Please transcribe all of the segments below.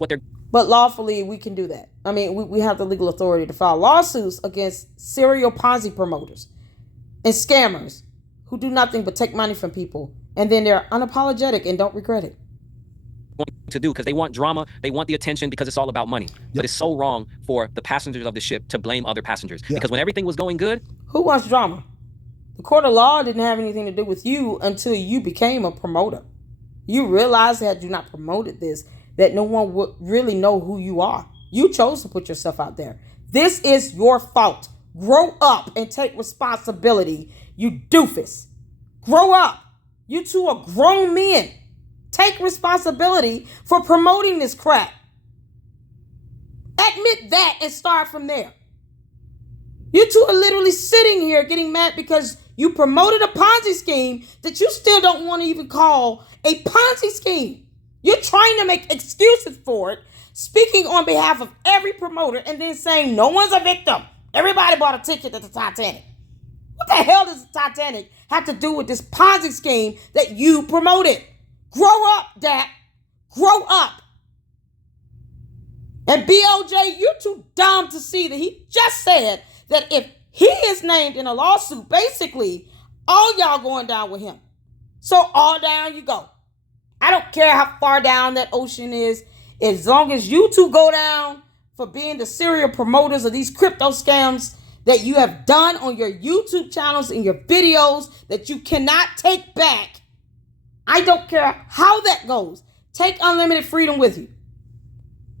what they're. But lawfully, we can do that. I mean, we have the legal authority to file lawsuits against serial Ponzi promoters and scammers who do nothing but take money from people, and then they're unapologetic and don't regret it. To do because they want drama, they want the attention because it's all about money. But it's so wrong for the passengers of the ship to blame other passengers because when everything was going good, who wants drama? The court of law didn't have anything to do with you until you became a promoter. You realized that had you not promoted this, that no one would really know who you are. You chose to put yourself out there. This is your fault. Grow up and take responsibility, you doofus. Grow up. You two are grown men. Take responsibility for promoting this crap. Admit that and start from there. You two are literally sitting here getting mad because you promoted a Ponzi scheme that you still don't want to even call a Ponzi scheme. You're trying to make excuses for it, speaking on behalf of every promoter and then saying no one's a victim. Everybody bought a ticket to the Titanic. What the hell does the Titanic have to do with this Ponzi scheme that you promoted? Grow up, Dak. Grow up. And BOJ, you're too dumb to see that he just said that if he is named in a lawsuit, basically, all y'all going down with him. So all down you go. I don't care how far down that ocean is. As long as you two go down for being the serial promoters of these crypto scams that you have done on your YouTube channels and your videos that you cannot take back, I don't care how that goes. Take unlimited freedom with you.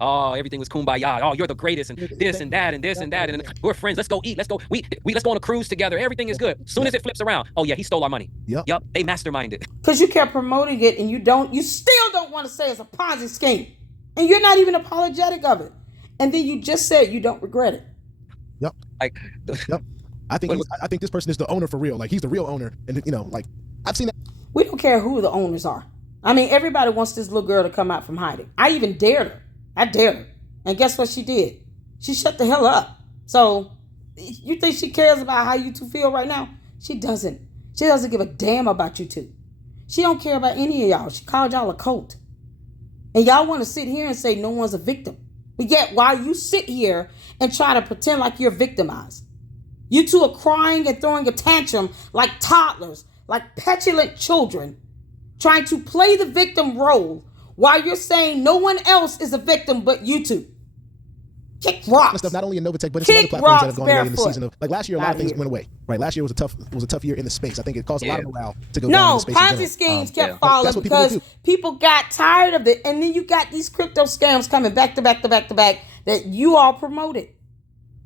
Oh, everything was kumbaya. Oh, you're the greatest, and this and that, and this and that, and we're friends. Let's go eat. Let's go. Let's go on a cruise together. Everything is good. As soon as it flips around, oh yeah, he stole our money. Yep. They masterminded. Because you kept promoting it, and you still don't want to say it's a Ponzi scheme, and you're not even apologetic of it. And then you just said you don't regret it. Yep. Yep. I think this person is the owner for real. Like he's the real owner, and I've seen that. We don't care who the owners are. I mean, everybody wants this little girl to come out from hiding. I even dared her. I dared her. And guess what she did? She shut the hell up. So, you think she cares about how you two feel right now? She doesn't. She doesn't give a damn about you two. She don't care about any of y'all. She called y'all a cult. And y'all want to sit here and say no one's a victim. But yet, while you sit here and try to pretend like you're victimized, you two are crying and throwing a tantrum like toddlers, like petulant children, trying to play the victim role while you're saying no one else is a victim but you two. Kick rocks. Stuff not only in NovaTech, but it's other platforms that have gone away in the season of last year. A lot of things went away. Right, last year was a tough year in the space. I think it caused a lot of morale to go down in the space. No, Ponzi schemes kept falling because people got tired of it, and then you got these crypto scams coming back to back to back to back that you all promoted,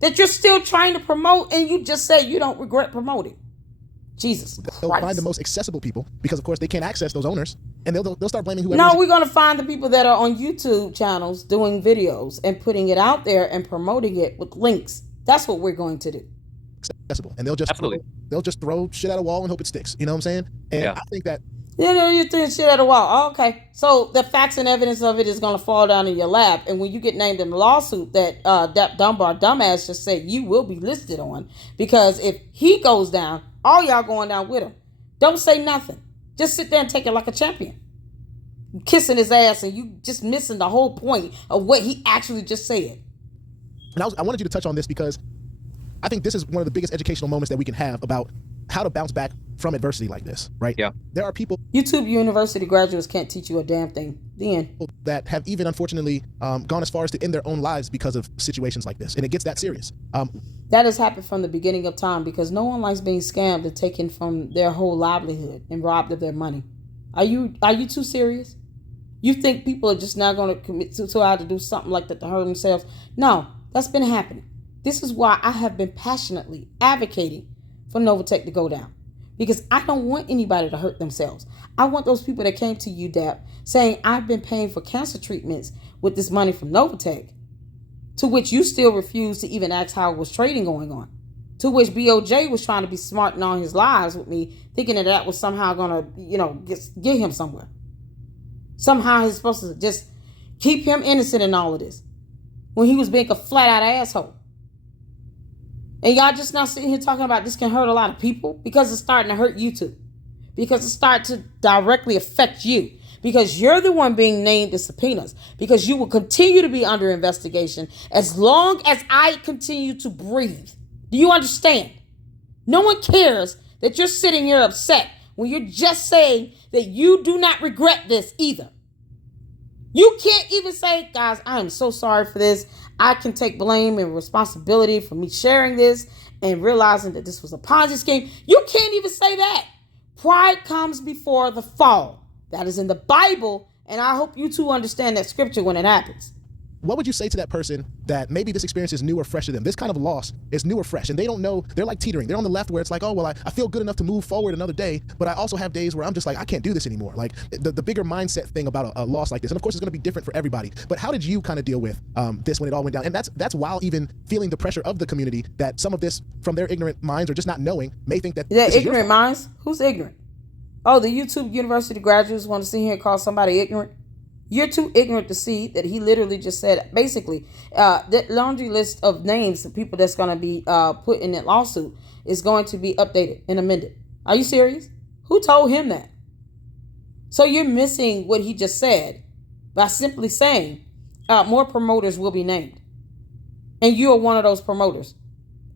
that you're still trying to promote, and you just say you don't regret promoting. Jesus Christ. They'll find the most accessible people because, of course, they can't access those owners, and they'll start blaming whoever. No, we're going to find the people that are on YouTube channels doing videos and putting it out there and promoting it with links. That's what we're going to do. Accessible, and they'll just throw shit at a wall and hope it sticks. You know what I'm saying? And I think that. You're throwing shit at a wall. Oh, okay, so the facts and evidence of it is going to fall down in your lap, and when you get named in the lawsuit that that dumbass just said, you will be listed on, because if he goes down, all y'all going down with him. Don't say nothing. Just sit there and take it like a champion. Kissing his ass and you just missing the whole point of what he actually just said. And I wanted you to touch on this because I think this is one of the biggest educational moments that we can have about how to bounce back from adversity like this, right? Yeah. There are people. YouTube university graduates can't teach you a damn thing. The end. That have even unfortunately gone as far as to end their own lives because of situations like this. And it gets that serious. That has happened from the beginning of time because no one likes being scammed and taken from their whole livelihood and robbed of their money. Are you too serious? You think people are just not going to commit suicide to do something like that to hurt themselves? No, that's been happening. This is why I have been passionately advocating for NovaTech to go down. Because I don't want anybody to hurt themselves. I want those people that came to UDAP saying, I've been paying for cancer treatments with this money from NovaTech, to which you still refuse to even ask how it was trading going on. To which BOJ was trying to be smart and on his lives with me, thinking that was somehow going to, get him somewhere. Somehow he's supposed to just keep him innocent in all of this, when he was being a flat-out asshole. And y'all just now sitting here talking about this can hurt a lot of people because it's starting to hurt you too. Because it's starting to directly affect you. because you're the one being named the subpoenas, because you will continue to be under investigation as long as I continue to breathe. Do you understand? No one cares that you're sitting here upset when you're just saying that you do not regret this either. You can't even say, guys, I am so sorry for this. I can take blame and responsibility for me sharing this and realizing that this was a Ponzi scheme. You can't even say that. Pride comes before the fall. That is in the Bible, and I hope you two understand that scripture when it happens. What would you say to that person that maybe this experience is new or fresh to them? This kind of loss is new or fresh, and they don't know. They're like teetering. They're on the left where it's like, oh, well, I feel good enough to move forward another day, but I also have days where I'm just like, I can't do this anymore. Like the bigger mindset thing about a loss like this, and of course it's going to be different for everybody, but how did you kind of deal with this when it all went down? And that's while even feeling the pressure of the community that some of this, from their ignorant minds or just not knowing, may think that they're ignorant minds? Who's ignorant? Oh, the YouTube University graduates want to sit here and call somebody ignorant? You're too ignorant to see that he literally just said, basically, that laundry list of names of people that's going to be put in that lawsuit is going to be updated and amended. Are you serious? Who told him that? So you're missing what he just said by simply saying more promoters will be named. And you are one of those promoters.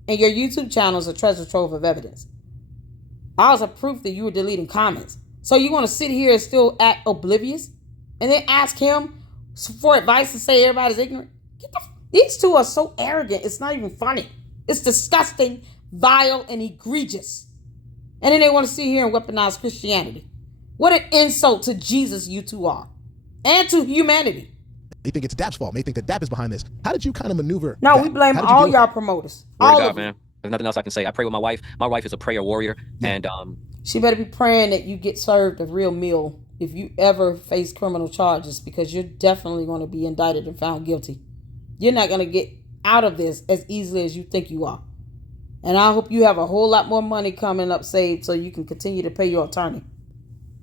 And your YouTube channel is a treasure trove of evidence. I was a proof that you were deleting comments. So you want to sit here and still act oblivious? And then ask him for advice and say everybody's ignorant? These two are so arrogant, it's not even funny. It's disgusting, vile, and egregious. And then they want to sit here and weaponize Christianity. What an insult to Jesus you two are. And to humanity. They think it's DAP's fault. They think that DAP is behind this. How did you kind of maneuver No, that? we blame all y'all promoters. Word All of God, of you. man. There's nothing else I can say. I pray with my wife. My wife is a prayer warrior. Yeah. And She better be praying that you get served a real meal if you ever face criminal charges, because you're definitely going to be indicted and found guilty. You're not going to get out of this as easily as you think you are. And I hope you have a whole lot more money coming up saved so you can continue to pay your attorney.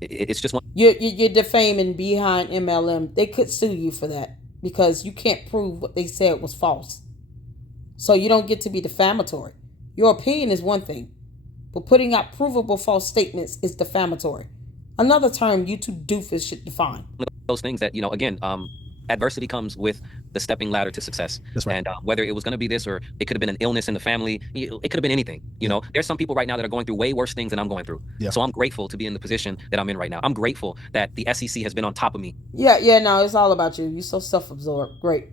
it's just one. You're defaming behind MLM. They could sue you for that because you can't prove what they said was false. So you don't get to be defamatory. Your opinion is one thing, but putting out provable false statements is defamatory. Another term you two doofus should define. Those things that, again, adversity comes with the stepping ladder to success. That's right. And whether it was going to be this or it could have been an illness in the family, it could have been anything. There's some people right now that are going through way worse things than I'm going through. Yeah. So I'm grateful to be in the position that I'm in right now. I'm grateful that the SEC has been on top of me. Yeah, no, it's all about you. You're so self-absorbed. Great.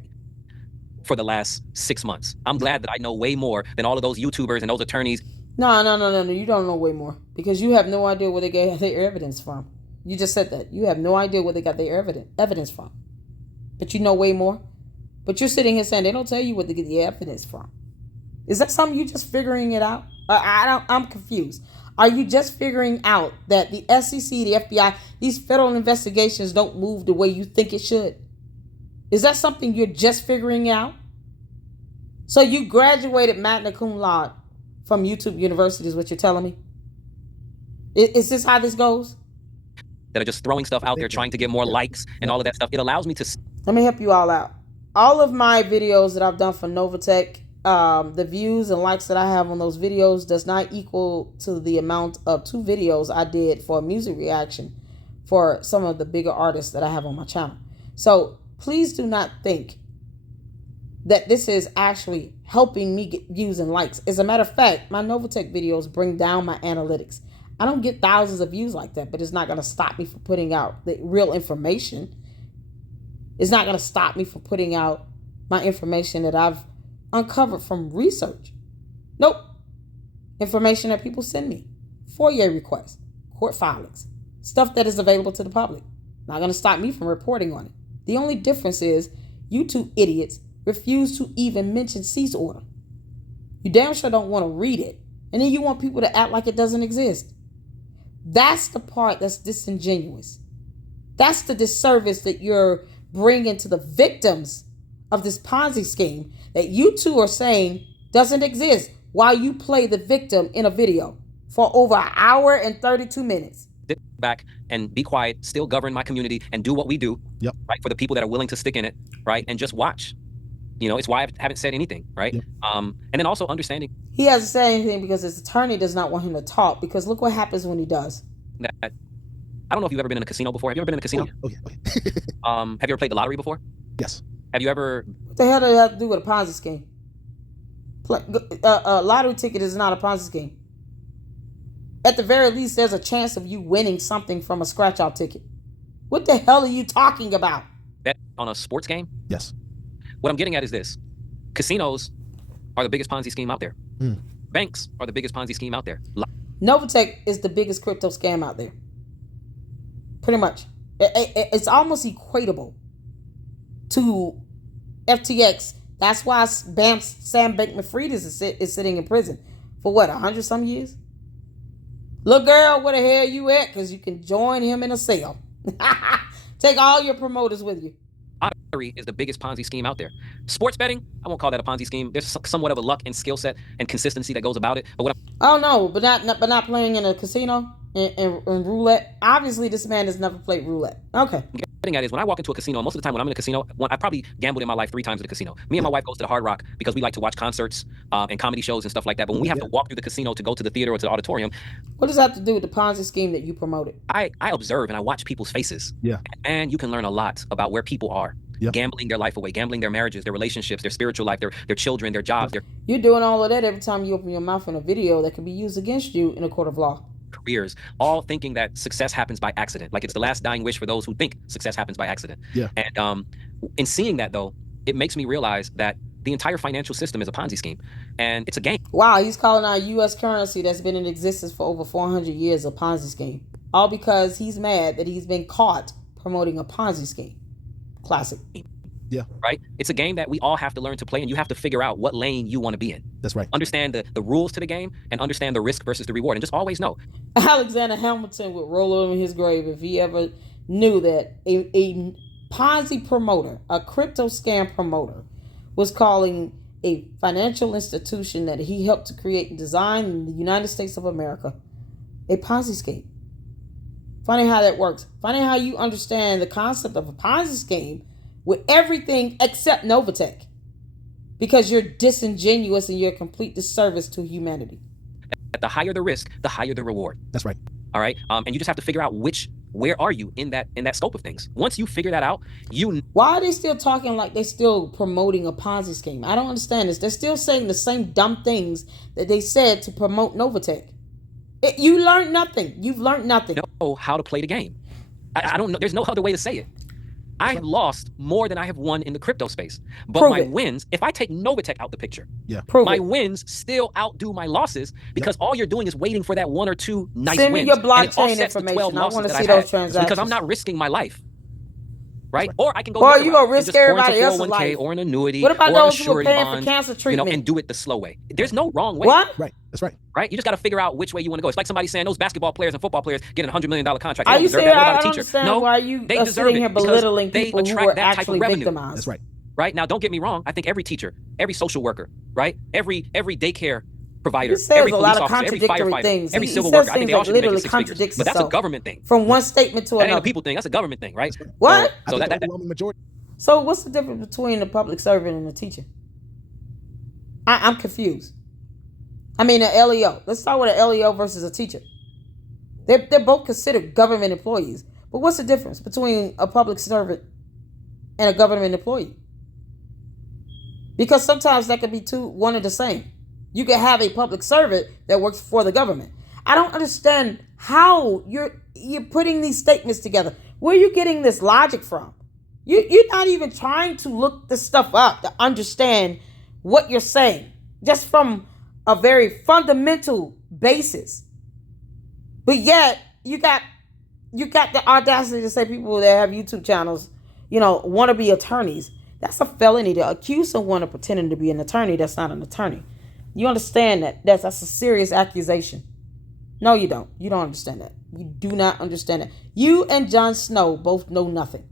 For the last 6 months. I'm glad that I know way more than all of those YouTubers and those attorneys. No. You don't know way more because you have no idea where they get their evidence from. You just said that. You have no idea where they got their evidence from. But you know way more. But you're sitting here saying they don't tell you where they get the evidence from. Is that something you just figuring it out? I'm confused. Are you just figuring out that the SEC, the FBI, these federal investigations don't move the way you think it should? Is that something you're just figuring out? So you graduated magna cum laude from YouTube University is what you're telling me? Is this how this goes? That are just throwing stuff out there, trying to get more likes and all of that stuff. It allows me to... Let me help you all out. All of my videos that I've done for NovaTech, the views and likes that I have on those videos does not equal to the amount of 2 videos I did for a music reaction for some of the bigger artists that I have on my channel. So please do not think that this is actually helping me get views and likes. As a matter of fact, my NovaTech videos bring down my analytics. I don't get thousands of views like that, but it's not going to stop me from putting out the real information. It's not going to stop me from putting out my information that I've uncovered from research. Nope. Information that people send me. FOIA requests, court filings, stuff that is available to the public. Not going to stop me from reporting on it. The only difference is you two idiots refuse to even mention cease order. You damn sure don't want to read it. And then you want people to act like it doesn't exist. That's the part that's disingenuous. That's the disservice that you're bringing to the victims of this Ponzi scheme that you two are saying doesn't exist while you play the victim in a video for over an hour and 32 minutes. Sit back and be quiet, still govern my community and do what we do, Yep. right? For the people that are willing to stick in it, right? And just watch. It's why I haven't said anything, right? Yep. And then also understanding He hasn't said anything because his attorney does not want him to talk, because look what happens when he does. that I don't know if you've ever been in a casino before. Have you ever been in a casino? Oh yeah. Have you ever played the lottery before? Yes. Have you ever? What the hell does it have to do with a Ponzi scheme? A lottery ticket is not a Ponzi scheme. At the very least, there's a chance of you winning something from a scratch-out ticket. What the hell are you talking about? Bet on a sports game? Yes. What I'm getting at is this. Casinos are the biggest Ponzi scheme out there. Banks are the biggest Ponzi scheme out there. NovaTech is the biggest crypto scam out there. Pretty much. It's almost equatable to FTX. That's why Sam Bankman-Fried is sitting in prison for what, 100-some years? Look, girl, where the hell you at? Because you can join him in a cell. Take all your promoters with you. Lottery is the biggest Ponzi scheme out there. Sports betting, I won't call that a Ponzi scheme. There's somewhat of a luck and skill set and consistency that goes about it. But oh no, but not playing in a casino and roulette. Obviously, this man has never played roulette. Okay. Getting at is when I walk into a casino, most of the time when I'm in a casino, I probably gambled in my life 3 times at a casino. Me and my wife goes to the Hard Rock because we like to watch concerts and comedy shows and stuff like that. But when we have to walk through the casino to go to the theater or to the auditorium, what does that have to do with the Ponzi scheme that you promoted? I observe and I watch people's faces. Yeah. And you can learn a lot about where people are. Yep. Gambling their life away, gambling their marriages, their relationships, their spiritual life, their children, their jobs. You're doing all of that every time you open your mouth in a video that can be used against you in a court of law. Careers, all thinking that success happens by accident. Like it's the last dying wish for those who think success happens by accident. Yeah. And in seeing that, though, it makes me realize that the entire financial system is a Ponzi scheme, and it's a game. Wow, he's calling our U.S. currency that's been in existence for over 400 years a Ponzi scheme. All because he's mad that he's been caught promoting a Ponzi scheme. Classic. Yeah. Right? It's a game that we all have to learn to play, and you have to figure out what lane you want to be in. That's right. Understand the rules to the game and understand the risk versus the reward, and just always know. Alexander Hamilton would roll over in his grave if he ever knew that a Ponzi promoter, a crypto scam promoter, was calling a financial institution that he helped to create and design in the United States of America a Ponzi scheme. Funny how that works. Funny how you understand the concept of a Ponzi scheme with everything except NovaTech, because you're disingenuous and you're a complete disservice to humanity. The higher the risk, the higher the reward. That's right. All right. And you just have to figure out where are you in that scope of things. Once you figure that out, why are they still talking like they're still promoting a Ponzi scheme? I don't understand this. They're still saying the same dumb things that they said to promote NovaTech. You learned nothing. You've learned nothing. Know how to play the game. I don't know. There's no other way to say it. I've lost more than I have won in the crypto space. But my wins, if I take NovaTech out the picture, my wins still outdo my losses, because all you're doing is waiting for that 1 or 2 nice wins. Send me your blockchain information. I want to see those transactions. Because I'm not risking my life. Right? Or I can go you gonna risk everybody else's life. Or an annuity. What about or those a who are paying bond, for cancer treatment? And do it the slow way. There's no wrong way. What? Right. That's right. Right? You just got to figure out which way you want to go. It's like somebody saying those basketball players and football players getting a $100 million contract. Are you saying I don't teacher? understand No, why you they are deserve sitting it here belittling people who are that type actually of revenue. victimized? That's right. Right? Now, don't get me wrong. I think every teacher, every social worker, right? Every daycare provider, He says every a police lot of officer, every contradictory firefighter, things. every He civil says worker, I think things they all like should be making literally 6 figures. contradicts But that's a himself government thing. from one statement to That ain't a another. people thing. That's a government thing, right? What? So the overwhelming majority. So what's the difference between the public servant and the teacher? I'm confused. I mean, an LEO. Let's start with an LEO versus a teacher. They're both considered government employees. But what's the difference between a public servant and a government employee? Because sometimes that could be one and the same. You could have a public servant that works for the government. I don't understand how you're putting these statements together. Where are you getting this logic from? You're not even trying to look this stuff up to understand what you're saying, just from a very fundamental basis. But yet you got the audacity to say people that have YouTube channels, want to be attorneys. That's a felony to accuse someone of pretending to be an attorney that's not an attorney. You understand that? That's a serious accusation. No, you don't. You don't understand that. You do not understand that. You and Jon Snow both know nothing.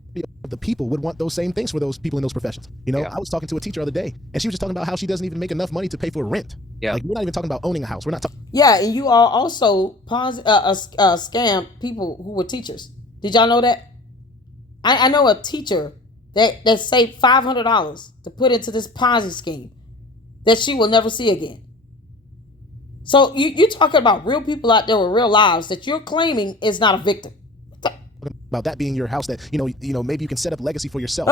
The people would want those same things for those people in those professions. I was talking to a teater the other day, and she was just talking about how she doesn't even make enough money to pay for rent. Yeah. Like, we're not even talking about owning a house. We're not talking. Yeah, and you all also scam people who were teachers. Did y'all know that? I know a teacher that saved $500 to put into this Ponzi scheme that she will never see again. So you're talking about real people out there with real lives that you're claiming is not a victim. about that being your house that, maybe you can set up legacy for yourself.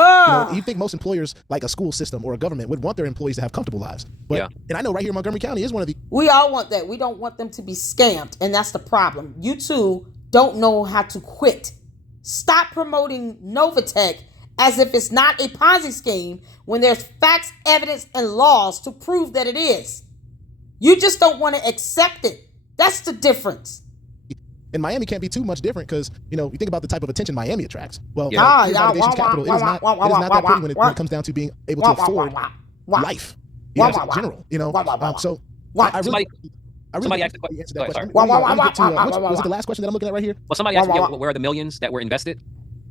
You think most employers, like a school system or a government, would want their employees to have comfortable lives. But, and I know right here in Montgomery County is one of the... We all want that. We don't want them to be scammed. And that's the problem. You two don't know how to quit. Stop promoting NovaTech as if it's not a Ponzi scheme when there's facts, evidence, and laws to prove that it is. You just don't want to accept it. That's the difference. And Miami can't be too much different because, you think about the type of attention Miami attracts. Well, Validation's capital, it is not that pretty when it comes down to being able to afford life. In general, so I really... Somebody asked the question. Was it the last question that I'm looking at right here? Well, somebody asked me, where are the millions that were invested?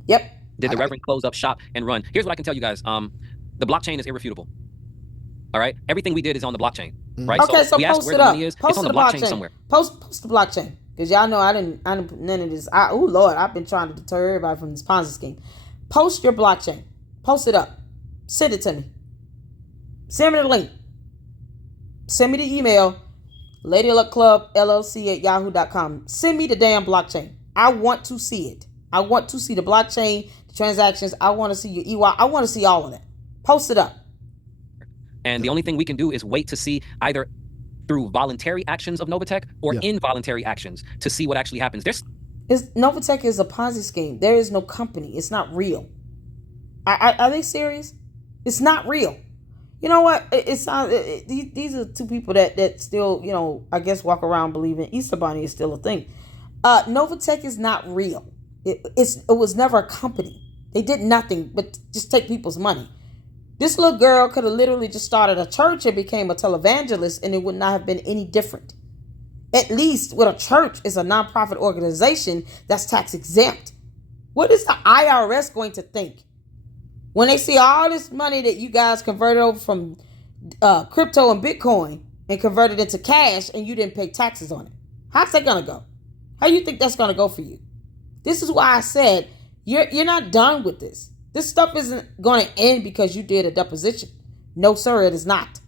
Yep. Did the Reverend close up shop and run? Here's what I can tell you guys. The blockchain is irrefutable. All right? Everything we did is on the blockchain, right? Okay, so we asked post where it the up. money is. Post it's on the blockchain somewhere. Post the blockchain. Because y'all know I didn't put none of this. Oh, Lord, I've been trying to deter everybody from this Ponzi scheme. Post your blockchain. Post it up. Send it to me. Send me the link. Send me the email. LadyLuckClubLLC@yahoo.com. Send me the damn blockchain. I want to see it. I want to see the blockchain, the transactions. I want to see your EY. I want to see all of that. Post it up. And the only thing we can do is wait to see either through voluntary actions of NovaTech or involuntary actions to see what actually happens. NovaTech is a Ponzi scheme. There is no company. It's not real. Are they serious? It's not real. You know what? These are two people that still, I guess, walk around believing Easter Bunny is still a thing. NovaTech is not real. It was never a company. They did nothing but just take people's money. This little girl could have literally just started a church and became a televangelist, and it would not have been any different. At least with a church is a nonprofit organization that's tax exempt. What is the IRS going to think when they see all this money that you guys converted over from crypto and Bitcoin and converted into cash and you didn't pay taxes on it? How's that going to go? How do you think that's going to go for you? This is why I said you're not done with this. This stuff isn't going to end because you did a deposition. No, sir, it is not.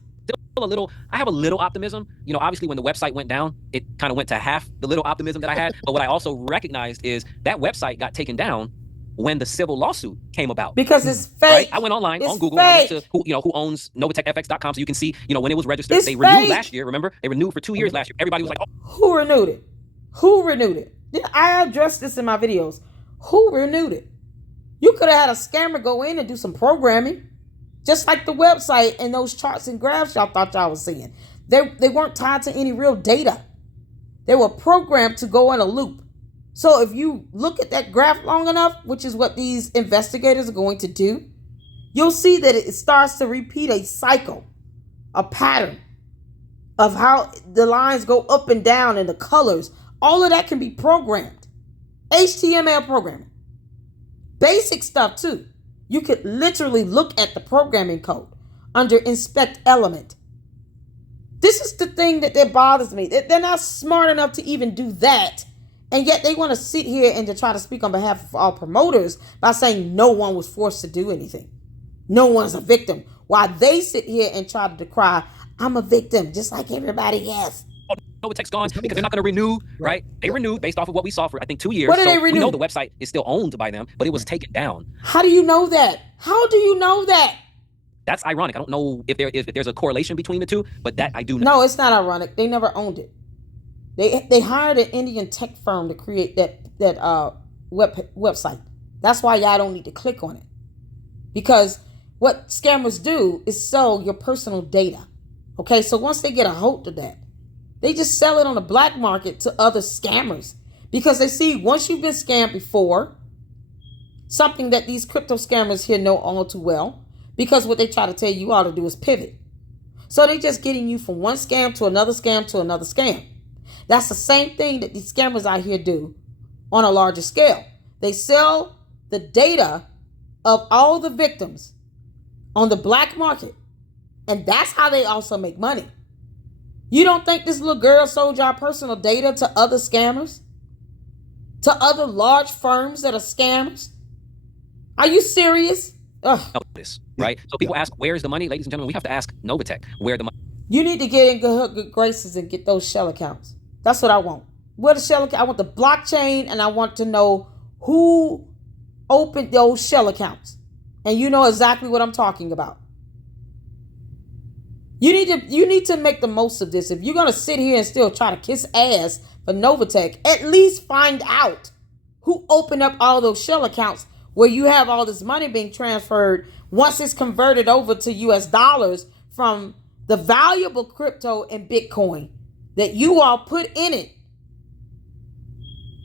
I have a little optimism. Obviously when the website went down, it kind of went to half the little optimism that I had. But what I also recognized is that website got taken down when the civil lawsuit came about. Because it's fake. Right? I went online on Google and I went to who owns novatechfx.com, so you can see, when it was registered. They renewed last year, remember? They renewed for 2 years last year. Everybody was like, oh. Who renewed it? Who renewed it? I addressed this in my videos. Who renewed it? You could have had a scammer go in and do some programming. Just like the website and those charts and graphs y'all thought y'all was seeing. They weren't tied to any real data. They were programmed to go in a loop. So if you look at that graph long enough, which is what these investigators are going to do, you'll see that it starts to repeat a cycle, a pattern of how the lines go up and down and the colors. All of that can be programmed. HTML programming. Basic stuff too. You could literally look at the programming code under inspect element. This is the thing that bothers me. They're not smart enough to even do that. And yet they want to sit here and to try to speak on behalf of all promoters by saying no one was forced to do anything. No one's a victim. While they sit here and try to decry, I'm a victim just like everybody else. NovaTech's gone because they're not going to renew, right? They renewed based off of what we saw for, I think, 2 years. What did they renew? We know the website is still owned by them, but it was taken down. How do you know that? How do you know that? That's ironic. I don't know if there's a correlation between the two, but that I do know. No, it's not ironic. They never owned it. They hired an Indian tech firm to create that website. That's why y'all don't need to click on it. Because what scammers do is sell your personal data. Okay, so once they get a hold of that, they just sell it on the black market to other scammers because they see once you've been scammed before, something that these crypto scammers here know all too well, because what they try to tell you all to do is pivot. So they're just getting you from one scam to another scam to another scam. That's the same thing that these scammers out here do on a larger scale. They sell the data of all the victims on the black market. And that's how they also make money. You don't think this little girl sold y'all personal data to other scammers? To other large firms that are scammers? Are you serious? Ugh. Right? So people ask, where's the money? Ladies and gentlemen, we have to ask NovaTech where the money. You need to get in good graces and get those shell accounts. That's what I want. What a shell account? I want the blockchain and I want to know who opened those shell accounts. And you know exactly what I'm talking about. You need to make the most of this. If you're going to sit here and still try to kiss ass for NovaTech, at least find out who opened up all those shell accounts where you have all this money being transferred once it's converted over to US dollars from the valuable crypto and Bitcoin that you all put in it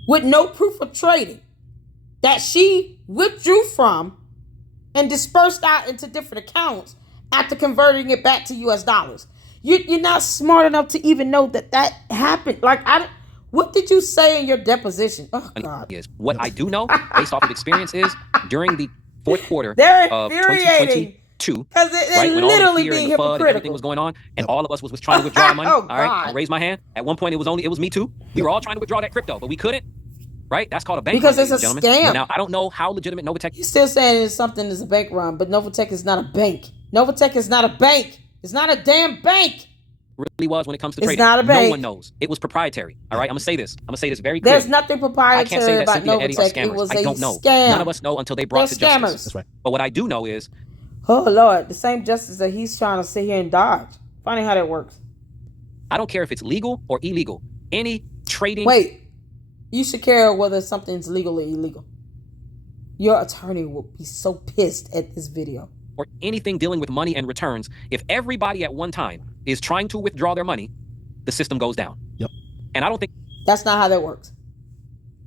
with no proof of trading that she withdrew from and dispersed out into different accounts after converting it back to US dollars. You're not smart enough to even know that happened. What did you say in your deposition? Oh, God. What I do know, based off of experience, is during the fourth quarter of 2022, right, when all the fear and the FUD and everything was going on, and all of us was trying to withdraw money. All right, I raised my hand. At one point, it was me too. We were all trying to withdraw that crypto, but we couldn't. Right? That's called a bank because run, it's a scam. Now, I don't know how legitimate NovaTech. You're still saying it's something that's a bank run, but NovaTech is not a bank. NovaTech is not a bank. It's not a damn bank. Really was when it comes to trading. It's not a bank. No one knows. It was proprietary. All right, I'm gonna say this very clearly. There's nothing proprietary about NovaTech. It was a scam. None of us know until they brought to justice. That's right. But what I do know is, oh Lord, the same justice that he's trying to sit here and dodge. Funny how that works. I don't care if it's legal or illegal. Any trading. Wait, you should care whether something's legal or illegal. Your attorney will be so pissed at this video. Or anything dealing with money and returns, if everybody at one time is trying to withdraw their money, the system goes down. Yep. And I don't think that's not how that works.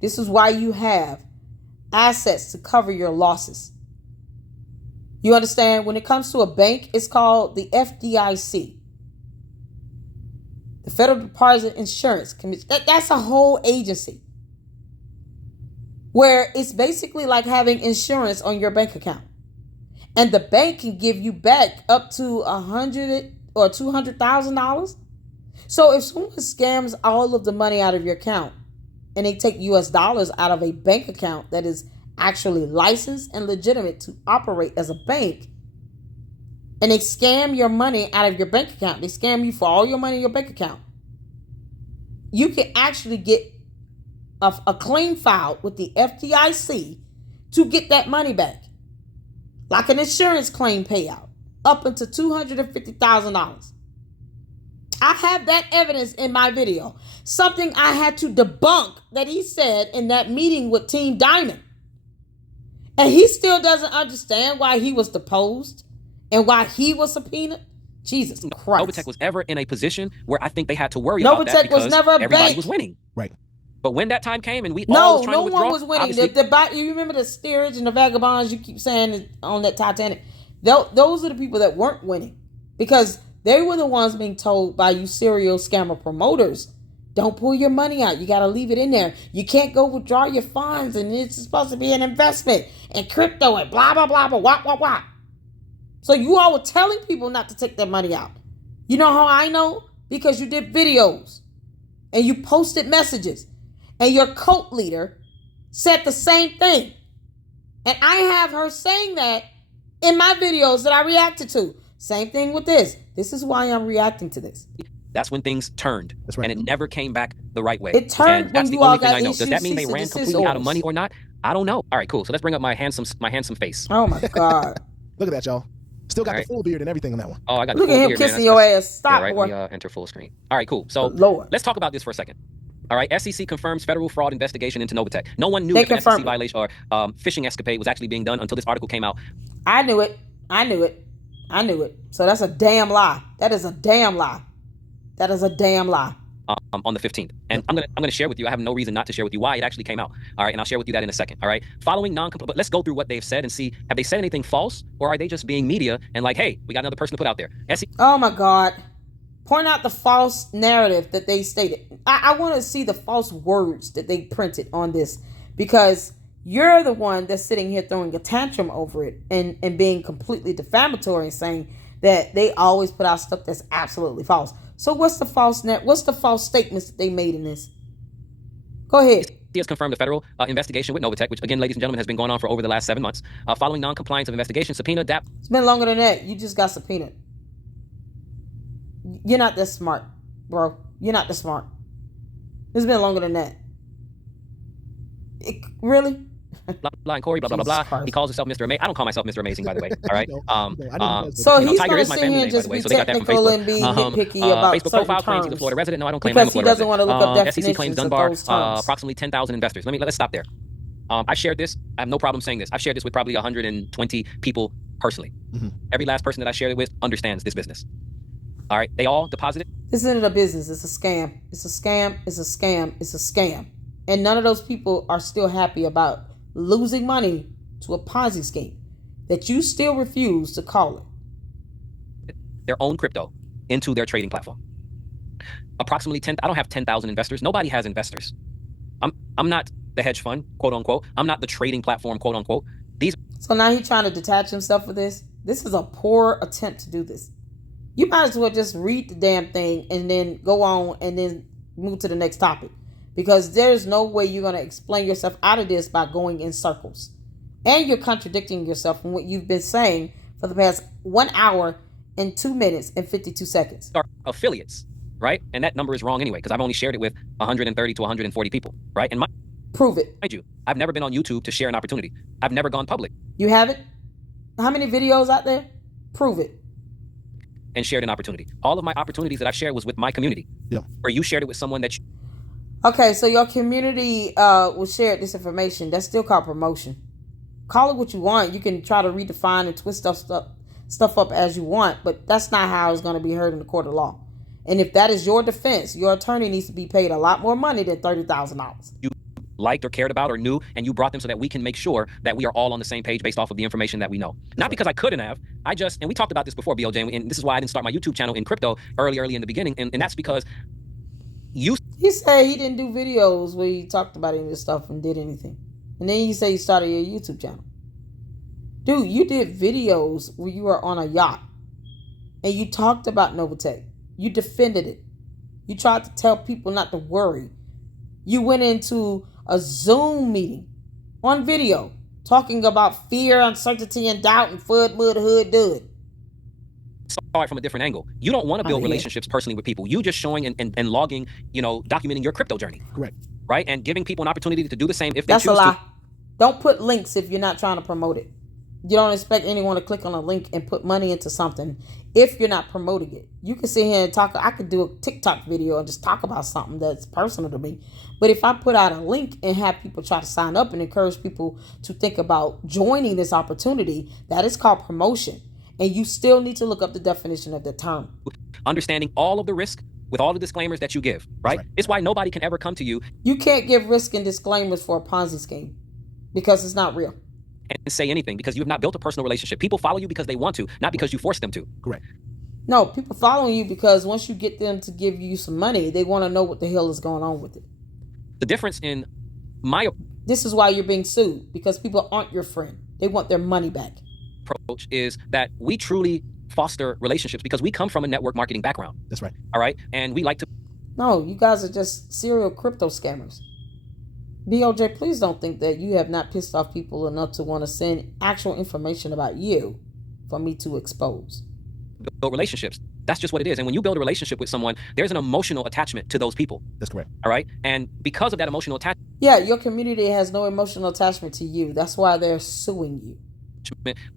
This is why you have assets to cover your losses. You understand? When it comes to a bank, it's called the FDIC. The Federal Deposit Insurance Commission. That's a whole agency where it's basically like having insurance on your bank account. And the bank can give you back up to $100,000 or $200,000. So if someone scams all of the money out of your account and they take US dollars out of a bank account that is actually licensed and legitimate to operate as a bank, and they scam your money out of your bank account, they scam you for all your money in your bank account, you can actually get a claim filed with the FDIC to get that money back. Like an insurance claim payout, up into $250,000. I have that evidence in my video. Something I had to debunk that he said in that meeting with Team Diamond. And he still doesn't understand why he was deposed and why he was subpoenaed. Jesus Christ. NovaTech was ever in a position where I think they had to worry about that because was never a everybody bank. Was winning. Right. But when that time came and we all was trying to withdraw, no one was winning. You remember the steerage and the vagabonds you keep saying on that Titanic? Those are the people that weren't winning because they were the ones being told by you serial scammer promoters, don't pull your money out. You got to leave it in there. You can't go withdraw your funds and it's supposed to be an investment in crypto and blah, blah, blah, blah, wah, wah, wah. So you all were telling people not to take their money out. You know how I know? Because you did videos and you posted messages. And your cult leader said the same thing. And I have her saying that in my videos that I reacted to. Same thing with this. This is why I'm reacting to this. That's when things turned. That's right. And it never came back the right way. It turned and that's when the you only all thing got I know. issues. Does that mean they ran completely out of money or not? I don't know. All right, cool. So let's bring up my handsome face. Oh my God. Look at that, y'all. Still got the full beard and everything on that one. Oh, I got Look the full at him beard, kissing man. your ass. Stop, yeah, right? boy. We enter full screen. All right, cool. So Lord. Let's talk about this for a second. All right, SEC confirms federal fraud investigation into NovaTech. No one knew They if an confirmed SEC violation or phishing escapade was actually being done until this article came out. I knew it. So that's a damn lie. That is a damn lie. On the 15th. And I'm gonna share with you. I have no reason not to share with you why it actually came out. All right, and I'll share with you that in a second. All right. Following but let's go through what they've said and see, have they said anything false or are they just being media and like, hey, we got another person to put out there. Oh my God. Point out the false narrative that they stated. I want to see the false words that they printed on this because you're the one that's sitting here throwing a tantrum over it and being completely defamatory and saying that they always put out stuff that's absolutely false. So what's the false statements that they made in this? Go ahead. He has confirmed a federal investigation with NovaTech, which again, ladies and gentlemen, has been going on for over the last 7 months. Following non-compliance of investigation, subpoena It's been longer than that. You just got subpoenaed. You're not that smart, bro. You're not that smart. It's been longer than that. Really? blah, blah, and Corey, blah, blah, blah, blah. He calls himself Mr. Amazing. I don't call myself Mr. Amazing, by the way. All right. So he's Tiger going to is my sit family here name, and by just the way. be So they got that from technical Facebook. and be nitpicky about Facebook certain profile claims he's a terms. Florida resident. No, I don't claim Because I'm a he Florida doesn't want to look up resident. SEC claims definitions of Dunbar, those terms. approximately 10,000 investors. Let's stop there. I shared this. I have no problem saying this. I've shared this with probably 120 people personally. Every last person that I shared it with understands this business. All right. They all deposited. This isn't a business. It's a scam. It's a scam. It's a scam. It's a scam. And none of those people are still happy about losing money to a Ponzi scheme that you still refuse to call it. Their own crypto into their trading platform. Approximately 10. I don't have 10,000 investors. Nobody has investors. I'm not the hedge fund, quote unquote. I'm not the trading platform, quote unquote. So now he's trying to detach himself from this. This is a poor attempt to do this. You might as well just read the damn thing and then go on and then move to the next topic. Because there's no way you're going to explain yourself out of this by going in circles. And you're contradicting yourself from what you've been saying for the past 1 hour and 2 minutes and 52 seconds. Are affiliates, right? And that number is wrong anyway, because I've only shared it with 130 to 140 people, right? And prove it. Mind you, I've never been on YouTube to share an opportunity. I've never gone public. You haven't? How many videos out there? Prove it. And shared an opportunity. All of my opportunities that I've shared was with my community. Yeah. Or you shared it with someone that you... Okay, so your community will share this information. That's still called promotion. Call it what you want. You can try to redefine and twist stuff up as you want, but that's not how it's going to be heard in the court of law. And if that is your defense, your attorney needs to be paid a lot more money than $30,000. You liked or cared about or knew, and you brought them so that we can make sure that we are all on the same page based off of the information that we know. Not because I couldn't have. And we talked about this before, BLJ, and this is why I didn't start my YouTube channel in crypto early in the beginning, and that's because he said he didn't do videos where he talked about any of this stuff and did anything. And then you say you started your YouTube channel. Dude, you did videos where you were on a yacht and you talked about NovaTech. You defended it. You tried to tell people not to worry. You went into a Zoom meeting on video talking about fear, uncertainty, and doubt and FUD, mud, hood, dud. Saw it from a different angle. You don't want to build relationships personally with people. You just showing and logging, documenting your crypto journey. Correct. Right? And giving people an opportunity to do the same if they choose to. That's a lie. Don't put links if you're not trying to promote it. You don't expect anyone to click on a link and put money into something if you're not promoting it. You can sit here and talk. I could do a TikTok video and just talk about something that's personal to me. But if I put out a link and have people try to sign up and encourage people to think about joining this opportunity, that is called promotion. And you still need to look up the definition of the term. Understanding all of the risk with all the disclaimers that you give, right? It's why nobody can ever come to you. You can't give risk and disclaimers for a Ponzi scheme because it's not real. And say anything because you have not built a personal relationship. People follow you because they want to, not because you force them to. Correct. No, people following you because once you get them to give you some money, they want to know what the hell is going on with it. The difference in this is why you're being sued, because people aren't your friend. They want their money back. Approach is that we truly foster relationships because we come from a network marketing background. That's right. All right. And we like to. No, you guys are just serial crypto scammers. BLJ, please don't think that you have not pissed off people enough to want to send actual information about you for me to expose. Build relationships. That's just what it is. And when you build a relationship with someone, there's an emotional attachment to those people. That's correct. All right. And because of that emotional attachment. Yeah, your community has no emotional attachment to you. That's why they're suing you.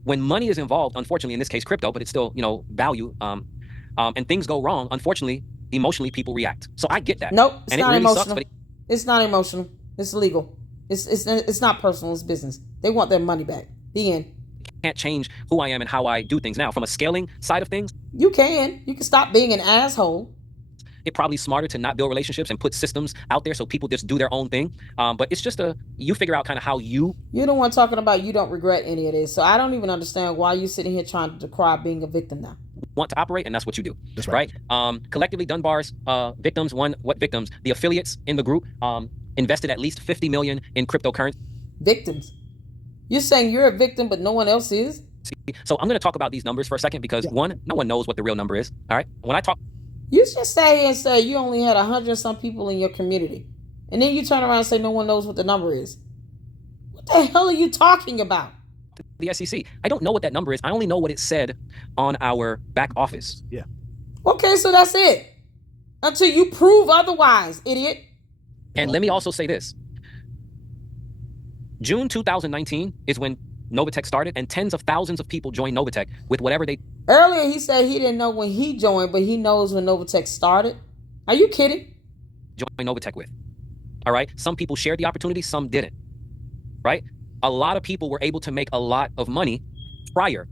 When money is involved, unfortunately, in this case, crypto, but it's still, value, and things go wrong, unfortunately, emotionally, people react. So I get that. Nope, it's and not it really emotional. sucks, it's not emotional. It's legal. It's not personal. It's business. They want their money back. The end. Can't change who I am and how I do things. Now, from a scaling side of things, you can stop being an asshole. It's probably smarter to not build relationships and put systems out there so people just do their own thing. But it's just you figure out kind of how you're the one talking about you don't regret any of this. So I don't even understand why you're sitting here trying to decry being a victim now. Want to operate, and that's what you do. That's right. Collectively, Dunbar's victims, what victims? The affiliates in the group invested at least $50 million in cryptocurrency. Victims? You're saying you're a victim, but no one else is? So I'm going to talk about these numbers for a second because no one knows what the real number is. All right. When I talk. You just stay here and say you only had 100 some people in your community. And then you turn around and say no one knows what the number is. What the hell are you talking about? The SEC. I don't know what that number is. I only know what it said on our back office. Yeah. Okay, so that's it. Until you prove otherwise, idiot. And let me also say this. June 2019 is when NovaTech started, and tens of thousands of people joined NovaTech with whatever they... Earlier, he said he didn't know when he joined, but he knows when NovaTech started. Are you kidding? Joined NovaTech with. All right? Some people shared the opportunity, some didn't. Right? A lot of people were able to make a lot of money prior.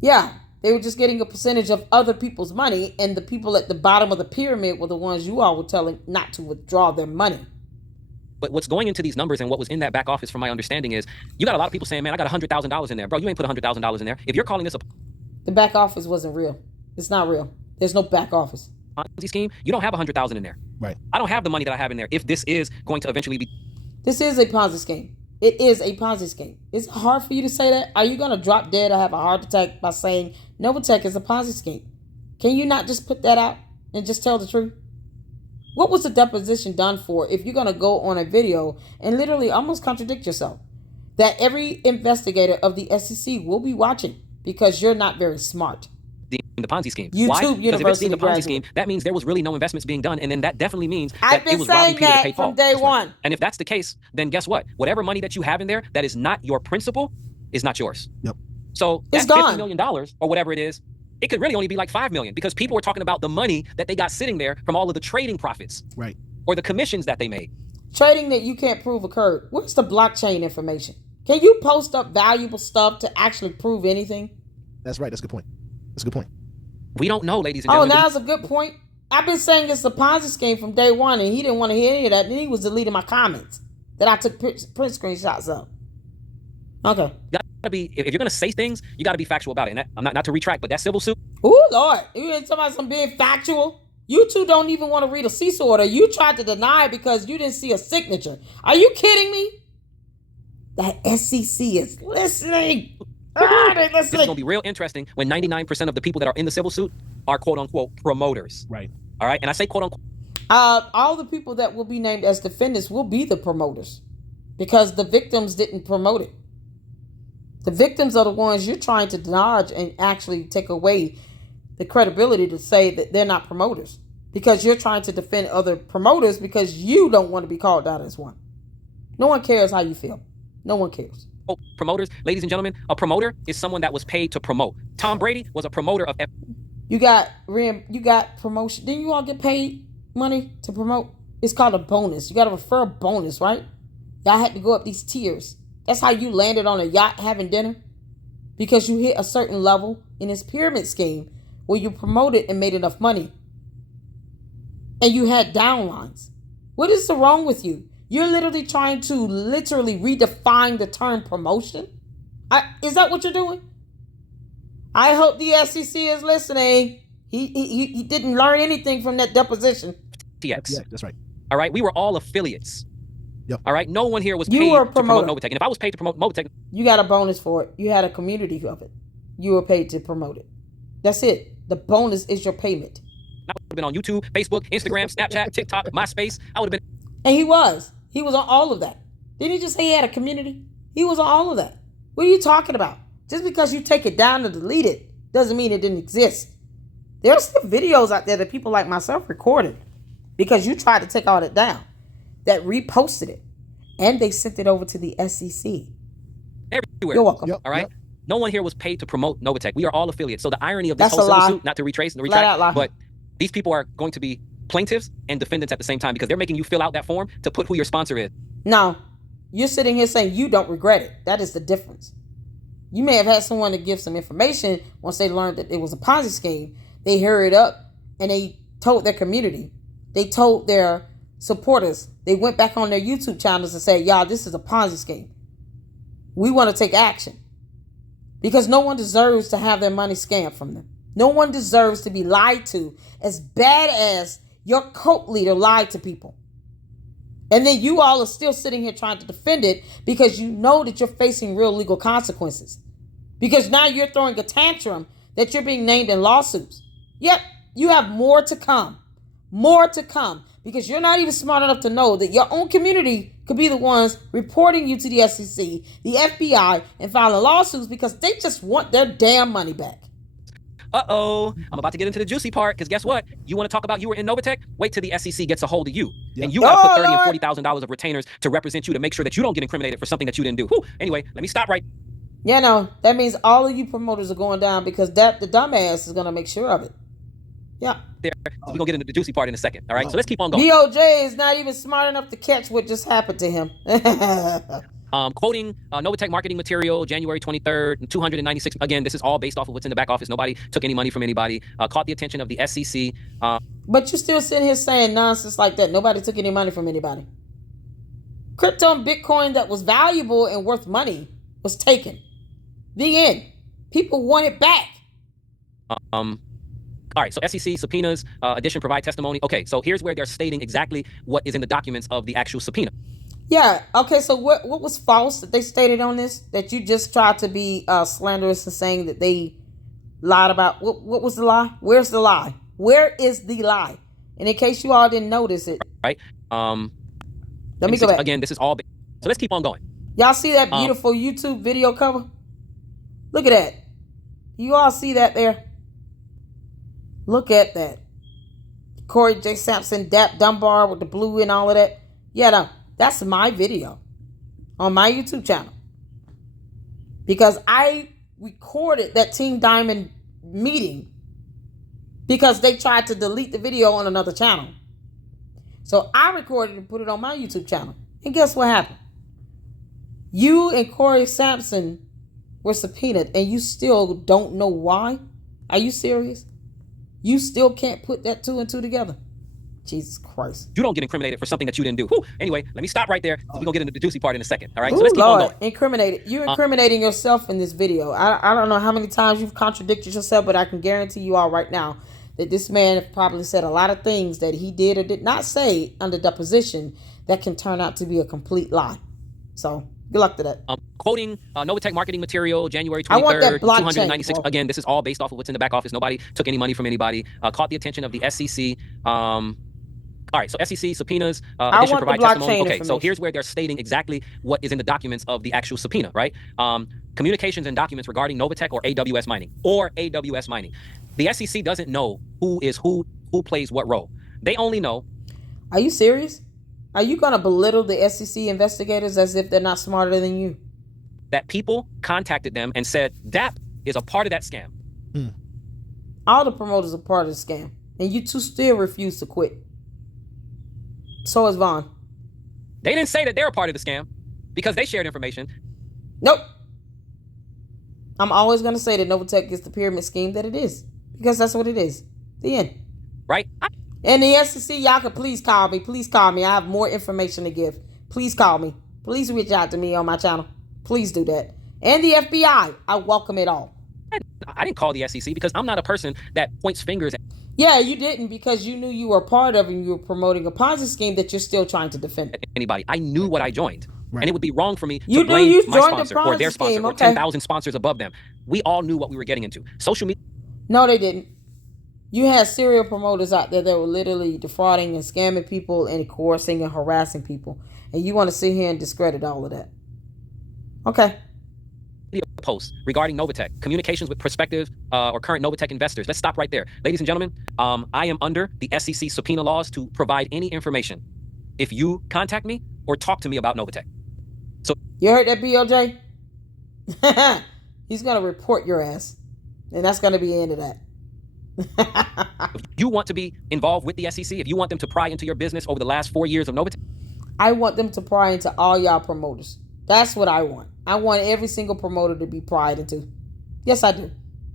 Yeah. They were just getting a percentage of other people's money, and the people at the bottom of the pyramid were the ones you all were telling not to withdraw their money. But what's going into these numbers and what was in that back office, from my understanding, is you got a lot of people saying, man, I got $100,000 in there. Bro, you ain't put $100,000 in there. If you're calling this a... The back office wasn't real. It's not real. There's no back office. Ponzi scheme, you don't have $100,000 in there. Right. I don't have the money that I have in there if this is going to eventually be... This is a Ponzi scheme. It is a Ponzi scheme. It's hard for you to say that. Are you going to drop dead or have a heart attack by saying NovaTech is a Ponzi scheme? Can you not just put that out and just tell the truth? What was the deposition done for if you're going to go on a video and literally almost contradict yourself? That every investigator of the SEC will be watching because you're not very smart. The Ponzi scheme. YouTube Why? Because if it's University the Ponzi scheme, that means there was really no investments being done, and then that definitely means I've that it been was robbing saying Peter to that pay from Paul. day one. And if that's the case, then guess what? Whatever money that you have in there that is not your principal is not yours. Yep. So It's that gone. $50 million or whatever it is, it could really only be like $5 million because people were talking about the money that they got sitting there from all of the trading profits. Right. Or the commissions that they made. Trading that you can't prove occurred. Where's the blockchain information? Can you post up valuable stuff to actually prove anything? That's right. That's a good point. That's a good point. We don't know, ladies and Oh, gentlemen. that's a good point. I've been saying it's a Ponzi scheme from day one, and he didn't want to hear any of that. And he was deleting my comments that I took print screenshots of. Okay. You gotta be, if you're gonna say things, you gotta be factual about it. And I'm not to retract, but that civil suit. Ooh, Lord. You ain't talking about some being factual? You two don't even want to read a cease order. You tried to deny it because you didn't see a signature. Are you kidding me? That SEC is listening. They're This is listening. gonna be real interesting when 99% of the people that are in the civil suit are quote unquote promoters. Right. All right. And I say quote unquote. All the people that will be named as defendants will be the promoters because the victims didn't promote it. The victims are the ones you're trying to dodge and actually take away the credibility to say that they're not promoters because you're trying to defend other promoters because you don't want to be called out as one. No one cares how you feel. No one cares. Promoters, ladies and gentlemen, a promoter is someone that was paid to promote. Tom Brady was a promoter of... You got promotion. Didn't you all get paid money to promote? It's called a bonus. You got a referral bonus, right? Y'all had to go up these tiers. That's how you landed on a yacht having dinner because you hit a certain level in this pyramid scheme where you promoted and made enough money. And you had downlines. What is wrong with you? You're literally trying to redefine the term promotion. Is that what you're doing? I hope the SEC is listening. He didn't learn anything from that deposition. TX. Yeah, that's right. All right. We were all affiliates. Yep. All right. No one here was You paid were a to promote promoter. NovaTech. And if I was paid to promote NovaTech, You got a bonus for it. You had a community of it. You were paid to promote it. That's it. The bonus is your payment. I would have been on YouTube, Facebook, Instagram, Snapchat, TikTok, MySpace. I would have been... And he was. He was on all of that. Didn't he just say he had a community? He was on all of that. What are you talking about? Just because you take it down and delete it doesn't mean it didn't exist. There are still videos out there that people like myself recorded because you tried to take all that down, that reposted it, and they sent it over to the SEC. everywhere. You're welcome. Yep. All right. Yep. No one here was paid to promote NovaTech. We are all affiliates. So the irony of this That's whole a civil lie. suit, not to retrace and Flat out lie. retract, but these people are going to be plaintiffs and defendants at the same time because they're making you fill out that form to put who your sponsor is. No, you're sitting here saying you don't regret it. That is the difference. You may have had someone to give some information once they learned that it was a Ponzi scheme. They hurried up and they told their community. They told their supporters. They went back on their YouTube channels and said, y'all, this is a Ponzi scheme. We want to take action. Because no one deserves to have their money scammed from them. No one deserves to be lied to as bad as your cult leader lied to people. And then you all are still sitting here trying to defend it because you know that you're facing real legal consequences. Because now you're throwing a tantrum that you're being named in lawsuits. Yep, you have more to come. More to come. Because you're not even smart enough to know that your own community could be the ones reporting you to the SEC, the FBI, and filing lawsuits because they just want their damn money back. I'm about to get into the juicy part, because guess what? You want to talk about you were in NovaTech? Wait till the SEC gets a hold of you. Yeah. And you got to put $30,000 and $40,000 of retainers to represent you to make sure that you don't get incriminated for something that you didn't do. Whew. Anyway, let me stop right. Yeah, no, that means all of you promoters are going down, because the dumbass is going to make sure of it. Yeah. There. We're going to get into the juicy part in a second. All right. So let's keep on going. DOJ is not even smart enough to catch what just happened to him. Quoting NovaTech marketing material, January 23rd, 296. Again, this is all based off of what's in the back office. Nobody took any money from anybody. Caught the attention of the SEC. But you're still sitting here saying nonsense like that. Nobody took any money from anybody. Crypto and Bitcoin that was valuable and worth money was taken. The end. People want it back. All right, so SEC subpoenas, addition, provide testimony. Okay, so here's where they're stating exactly what is in the documents of the actual subpoena. Yeah, okay, so what was false that they stated on this? That you just tried to be slanderous and saying that they lied about? What was the lie? Where's the lie? Where is the lie? And in case you all didn't notice it. Right. Let me go back. Again, this is all. So let's keep on going. Y'all see that beautiful YouTube video cover? Look at that. You all see that there? Look at that. Corey J. Sampson, Dap Dunbar with the blue and all of that. Yeah, no, that's my video on my YouTube channel. Because I recorded that Team Diamond meeting because they tried to delete the video on another channel. So I recorded and put it on my YouTube channel. And guess what happened? You and Corey Sampson were subpoenaed and you still don't know why? Are you serious? You still can't put that 2 and 2 together. Jesus Christ. You don't get incriminated for something that you didn't do. Whew. Anyway, let me stop right there. We're going to get into the juicy part in a second. All right, so let's keep on going. Incriminated. You're incriminating yourself in this video. I don't know how many times you've contradicted yourself, but I can guarantee you all right now that this man probably said a lot of things that he did or did not say under deposition that can turn out to be a complete lie. So good luck to that. Quoting NovaTech marketing material, January 23rd, 296. Again, this is all based off of what's in the back office. Nobody took any money from anybody. Caught the attention of the SEC. All right, so SEC subpoenas, addition, provide testimony. Okay, so here's where they're stating exactly what is in the documents of the actual subpoena, right? Communications and documents regarding NovaTech or AWS mining. The SEC doesn't know who plays what role. They only know. Are you serious? Are you going to belittle the SEC investigators as if they're not smarter than you? That people contacted them and said, DAP is a part of that scam. All the promoters are part of the scam. And you two still refuse to quit. So is Vaughn. They didn't say that they're a part of the scam because they shared information. Nope. I'm always going to say that NovaTech is the pyramid scheme that it is. Because that's what it is. The end. Right? And the SEC, y'all can please call me. Please call me. I have more information to give. Please call me. Please reach out to me on my channel. Please do that. And the FBI. I welcome it all. I didn't call the SEC because I'm not a person that points fingers at. Yeah, you didn't because you knew you were a part of and you were promoting a Ponzi scheme that you're still trying to defend. Anybody. I knew what I joined. Right. And it would be wrong for me to you blame my sponsor or their sponsor or 10,000 sponsors above them. We all knew what we were getting into. Social media. No, they didn't. You had serial promoters out there that were literally defrauding and scamming people and coercing and harassing people. And you want to sit here and discredit all of that. Okay. Posts regarding NovaTech, communications with prospective or current NovaTech investors. Let's stop right there. Ladies and gentlemen, I am under the SEC subpoena laws to provide any information if you contact me or talk to me about NovaTech. So you heard that, BOJ? He's going to report your ass. And that's going to be the end of that. If you want to be involved with the SEC, if you want them to pry into your business over the last 4 years of NovaTech, I want them to pry into all y'all promoters. That's what I want. I want every single promoter to be pried into. Yes, I do.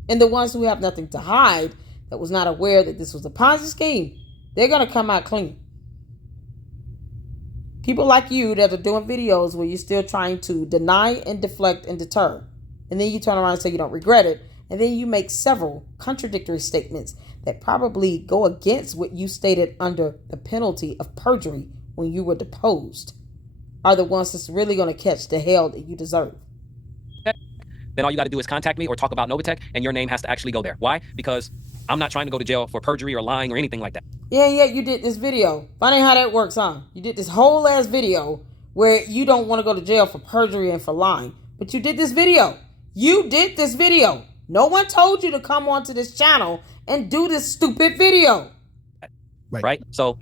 And the ones who have nothing to hide, that was not aware that this was a Ponzi scheme, they're going to come out clean. People like you that are doing videos where you're still trying to deny and deflect and deter. And then you turn around and say you don't regret it. And then you make several contradictory statements that probably go against what you stated under the penalty of perjury when you were deposed, are the ones that's really going to catch the hell that you deserve. Then all you got to do is contact me or talk about NovaTech, and your name has to actually go there. Why? Because I'm not trying to go to jail for perjury or lying or anything like that. Yeah, you did this video. Funny how that works, huh? You did this whole ass video where you don't want to go to jail for perjury and for lying. But you did this video. You did this video. No one told you to come onto this channel and do this stupid video. Right? So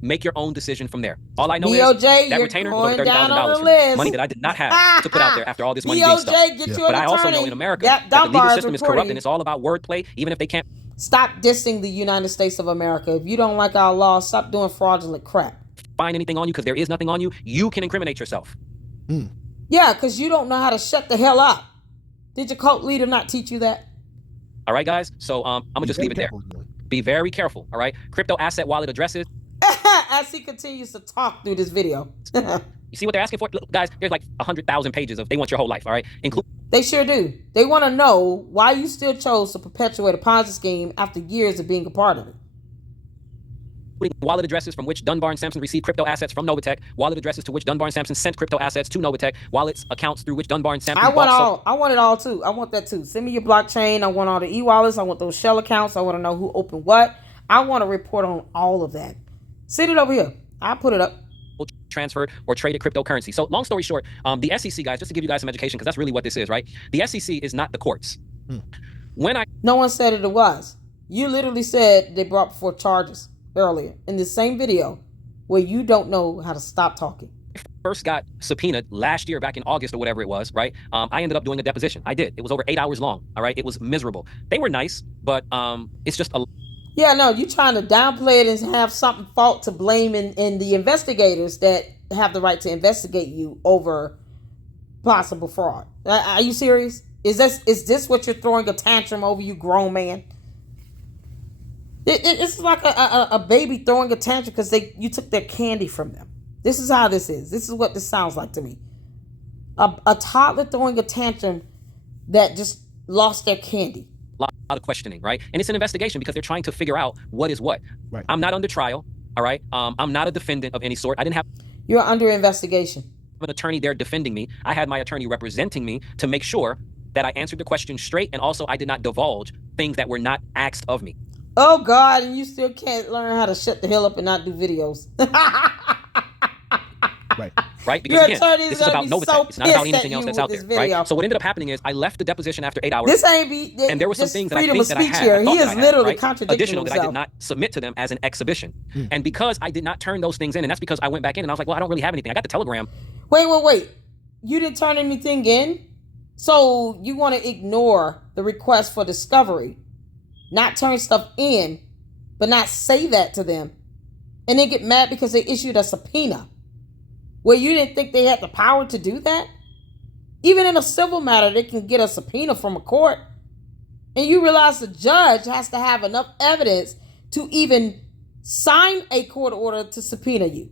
make your own decision from there. All I know DOJ, is that retainer was over $30,000 for me. Money that I did not have to put out there after all this money being stuck. But I also know in America that the legal system is corrupt and it's all about wordplay, even if they can't. Stop dissing the United States of America. If you don't like our law, stop doing fraudulent crap. Find anything on you because there is nothing on you. You can incriminate yourself. Yeah, because you don't know how to shut the hell up. Did your cult leader not teach you that? All right, guys. So I'm going to just leave it there. Be very careful, all right? Crypto asset wallet addresses. As he continues to talk through this video. You see what they're asking for? Look, guys, there's like 100,000 pages of they want your whole life, all right? They sure do. They want to know why you still chose to perpetuate a Ponzi scheme after years of being a part of it. Wallet addresses from which Dunbar and Sampson received crypto assets from NovaTech, wallet addresses to which Dunbar and Sampson sent crypto assets to NovaTech, wallets, accounts through which Dunbar and Sampson I want it all too. I want that too. Send me your blockchain. I want all the e-wallets. I want those shell accounts. I want to know who opened what. I want to report on all of that. Send it over here. I'll put it up. Transferred or traded cryptocurrency. So long story short, the SEC, guys, just to give you guys some education, because that's really what this is, right? The SEC is not the courts. No one said it was. You literally said they brought before charges earlier in the same video where you don't know how to stop talking. First got subpoenaed last year back in August or whatever it was, right? I ended up doing a deposition. I did. It was over 8 hours long. All right. It was miserable. They were nice, but it's just a... Yeah, no, you trying to downplay it and have something fault to blame in the investigators that have the right to investigate you over possible fraud. Are you serious? Is this what you're throwing a tantrum over, you grown man? It's like a baby throwing a tantrum because you took their candy from them. This is how this is. This is what this sounds like to me. A toddler throwing a tantrum that just lost their candy. A lot of questioning, right? And it's an investigation because they're trying to figure out what is what. Right. I'm not under trial, all right? I'm not a defendant of any sort. I didn't have... You're under investigation. An attorney there defending me. I had my attorney representing me to make sure that I answered the question straight, and also I did not divulge things that were not asked of me. Oh, God, and you still can't learn how to shut the hell up and not do videos. Right? Because again, this is about NovaTech. It's not about anything else that's out there, right? So what ended up happening is I left the deposition after 8 hours. And there were some things that I think that I had. He is literally contradicting additional that I did not submit to them as an exhibition. And because I did not turn those things in, and that's because I went back in and I was like, well, I don't really have anything. I got the telegram. Wait. You didn't turn anything in? So you want to ignore the request for discovery, not turn stuff in, but not say that to them, and then get mad because they issued a subpoena where you didn't think they had the power to do that? Even in a civil matter, they can get a subpoena from a court, and you realize the judge has to have enough evidence to even sign a court order to subpoena you.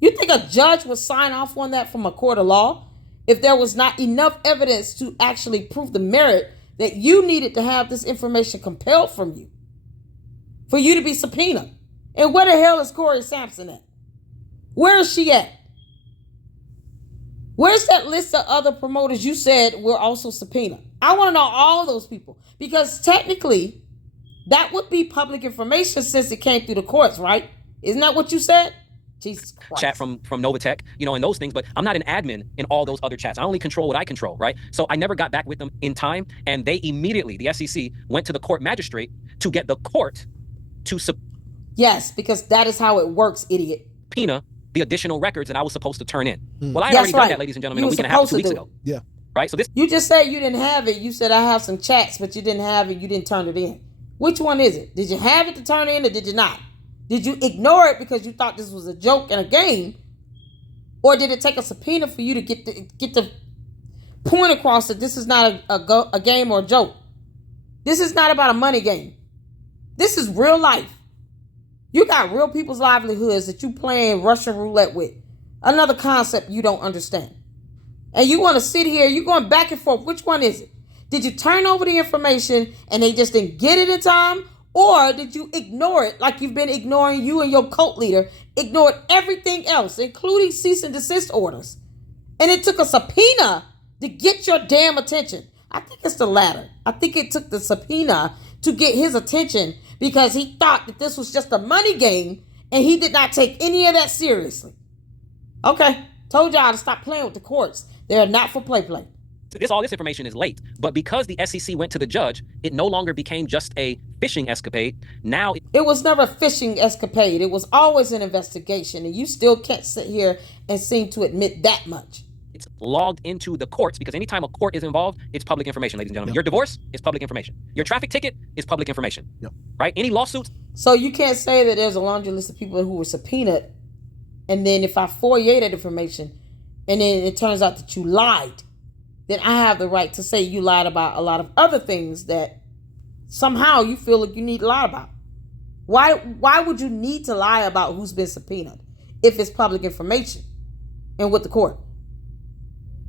You think a judge would sign off on that from a court of law if there was not enough evidence to actually prove the merit that you needed to have this information compelled from you for you to be subpoenaed? And where the hell is Corey Sampson at? Where is she at? Where's that list of other promoters you said were also subpoenaed? I want to know all those people, because technically that would be public information since it came through the courts, right? Isn't that what you said? Jesus Christ. Chat from NovaTech, and those things, but I'm not an admin in all those other chats. I only control what I control, right? So I never got back with them in time, and they immediately, the SEC, went to the court magistrate to get the court to Yes, because that is how it works, idiot. Subpoena the additional records that I was supposed to turn in. Well, I already done that, ladies and gentlemen, a week and a half, 2 weeks ago. Yeah. Right? So this... You just said you didn't have it. You said I have some chats, but you didn't have it. You didn't turn it in. Which one is it? Did you have it to turn in or did you not? Did you ignore it because you thought this was a joke and a game? Or did it take a subpoena for you to get the point across that this is not a game or a joke? This is not about a money game. This is real life. You got real people's livelihoods that you playing Russian roulette with. Another concept you don't understand. And you want to sit here, you're going back and forth. Which one is it? Did you turn over the information and they just didn't get it in time? Or did you ignore it like you've been ignoring you and your cult leader, ignored everything else, including cease and desist orders? And it took a subpoena to get your damn attention. I think it's the latter. I think it took the subpoena to get his attention because he thought that this was just a money game and he did not take any of that seriously. Okay, told y'all to stop playing with the courts. They're not for play. All this information is late, but because the SEC went to the judge, it no longer became just a fishing escapade. Now it was never a fishing escapade. It was always an investigation, and you still can't sit here and seem to admit that much. It's logged into the courts, because anytime a court is involved, it's public information, ladies and gentlemen. Your divorce is public information. Your traffic ticket is public information. Right? Any lawsuits. So you can't say that there's a laundry list of people who were subpoenaed, and then if I FOIA that information, and then it turns out that you lied, then I have the right to say you lied about a lot of other things that somehow you feel like you need to lie about. Why would you need to lie about who's been subpoenaed if it's public information and with the court?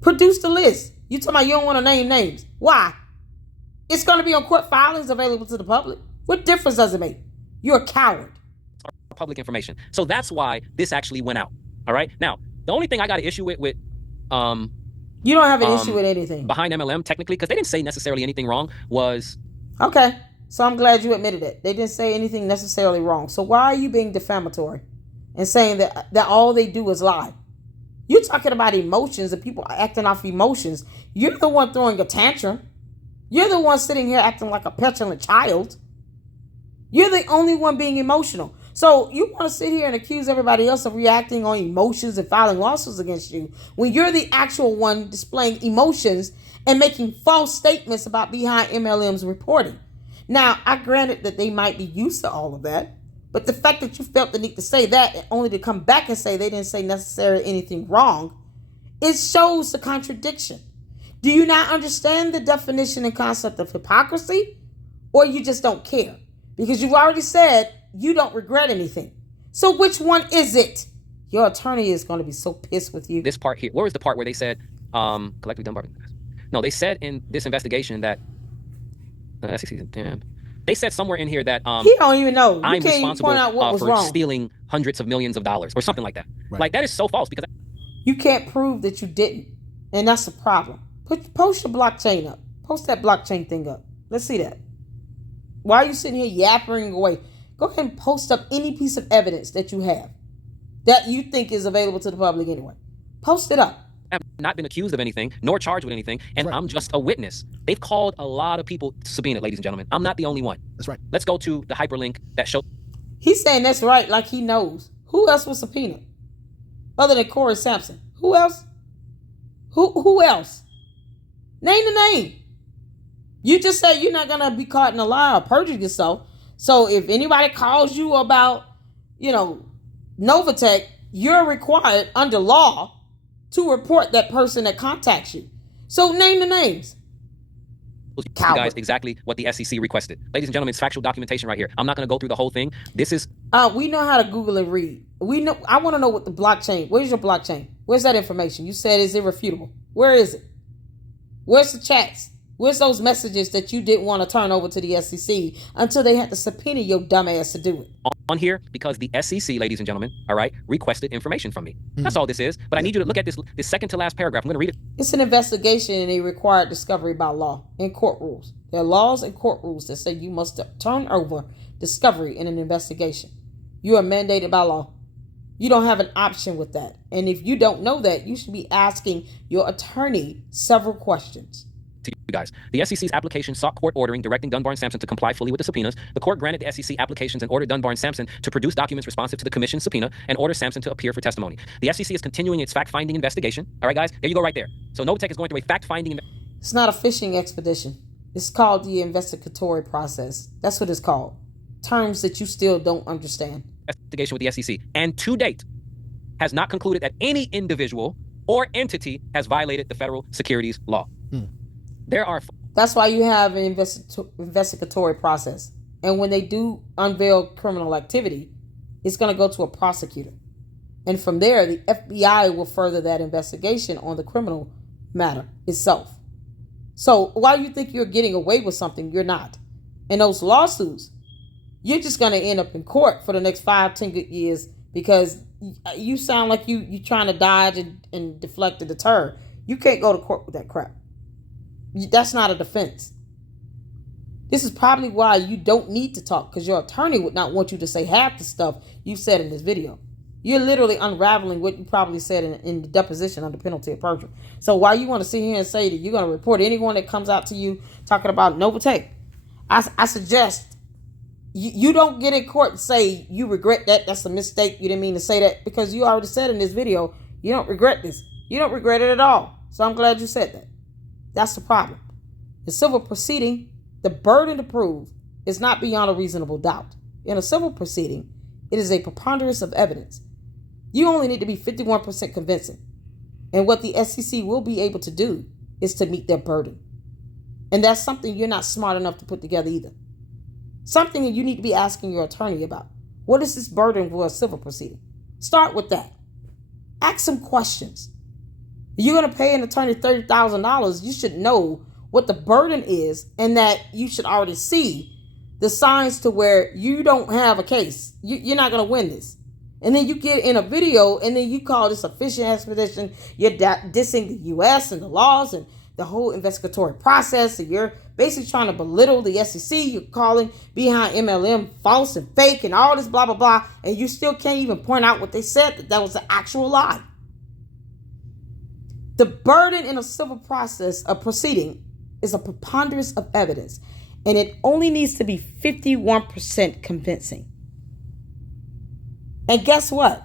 Produce the list. You talking about you don't want to name names. Why? It's going to be on court filings available to the public. What difference does it make? You're a coward. Public information. So that's why this actually went out. All right. Now, the only thing I got an issue with you don't have an issue with anything behind MLM technically, because they didn't say necessarily anything wrong, was okay. So I'm glad you admitted it. They didn't say anything necessarily wrong. So why are you being defamatory and saying that all they do is lie? You're talking about emotions and people acting off emotions. You're the one throwing a tantrum. You're the one sitting here acting like a petulant child. You're the only one being emotional. So you want to sit here and accuse everybody else of reacting on emotions and filing lawsuits against you when you're the actual one displaying emotions and making false statements about behind MLM's reporting. Now, I granted that they might be used to all of that, but the fact that you felt the need to say that and only to come back and say they didn't say necessarily anything wrong, it shows the contradiction. Do you not understand the definition and concept of hypocrisy, or you just don't care? Because you've already said you don't regret anything. So which one is it? Your attorney is going to be so pissed with you. This part here. Where was the part where they said collectively done by? No, they said in this investigation that they said somewhere in here that he don't even know. I'm responsible for stealing hundreds of millions of dollars or something like that. Right. Like that is so false, because you can't prove that you didn't, and that's the problem. Post your blockchain up. Post that blockchain thing up. Let's see that. Why are you sitting here yapping away? Go ahead and post up any piece of evidence that you have that you think is available to the public anyway. Post it up. I've not been accused of anything, nor charged with anything, and I'm just a witness. They've called a lot of people subpoenaed, ladies and gentlemen. I'm not the only one. That's right. Let's go to the hyperlink that shows. He's saying that's right, like he knows. Who else was subpoenaed? Other than Corey Sampson. Who else? Who else? Name the name. You just said you're not going to be caught in a lie or perjure yourself. So if anybody calls you about, NovaTech, you're required under law to report that person that contacts you. So name the names. Guys, exactly what the SEC requested. Ladies and gentlemen, it's factual documentation right here. I'm not going to go through the whole thing. This is... we know how to Google and read. I want to know what the blockchain... Where's your blockchain? Where's that information? You said it's irrefutable. Where is it? Where's the chats? Where's those messages that you didn't want to turn over to the SEC until they had to subpoena your dumb ass to do it? On here because the SEC, ladies and gentlemen, all right, requested information from me. That's all this is. But I need you to look at this second to last paragraph. I'm going to read it. It's an investigation and a required discovery by law and court rules. There are laws and court rules that say you must turn over discovery in an investigation. You are mandated by law. You don't have an option with that. And if you don't know that, you should be asking your attorney several questions. To you guys. The SEC's application sought court ordering directing Dunbar and Sampson to comply fully with the subpoenas. The court granted the SEC applications and ordered Dunbar and Sampson to produce documents responsive to the commission's subpoena and order Sampson to appear for testimony. The SEC is continuing its fact-finding investigation. All right, guys, there you go right there. So NovaTech is going through a fact-finding It's not a fishing expedition. It's called the investigatory process. That's what it's called. Terms that you still don't understand. Investigation with the SEC. And to date, has not concluded that any individual or entity has violated the federal securities law. That's why you have an investigatory process. And when they do unveil criminal activity, it's going to go to a prosecutor. And from there, the FBI will further that investigation on the criminal matter itself. So why do you think you're getting away with something you're not? And those lawsuits, you're just going to end up in court for the next 5-10 good years because you sound like you trying to dodge and deflect and deter. You can't go to court with that crap. That's not a defense. This is probably why you don't need to talk, because your attorney would not want you to say half the stuff you said in this video. You're literally unraveling what you probably said in the deposition under penalty of perjury. So why you want to sit here and say that you're going to report anyone that comes out to you talking about NovaTech, I suggest you don't get in court and say you regret that. That's a mistake. You didn't mean to say that, because you already said in this video you don't regret this. You don't regret it at all. So I'm glad you said that. That's the problem. In civil proceeding, the burden to prove is not beyond a reasonable doubt. In a civil proceeding, it is a preponderance of evidence. You only need to be 51% convincing. And what the SEC will be able to do is to meet their burden. And that's something you're not smart enough to put together either. Something you need to be asking your attorney about. What is this burden for a civil proceeding? Start with that. Ask some questions. If you're going to pay an attorney $30,000, you should know what the burden is, and that you should already see the signs to where you don't have a case. You're not going to win this. And then you get in a video and then you call this a fishing expedition. You're dissing the U.S. and the laws and the whole investigatory process. And you're basically trying to belittle the SEC. You're calling behind MLM false and fake and all this blah, blah, blah. And you still can't even point out what they said, that was an actual lie. The burden in a civil process of proceeding is a preponderance of evidence. And it only needs to be 51% convincing. And guess what?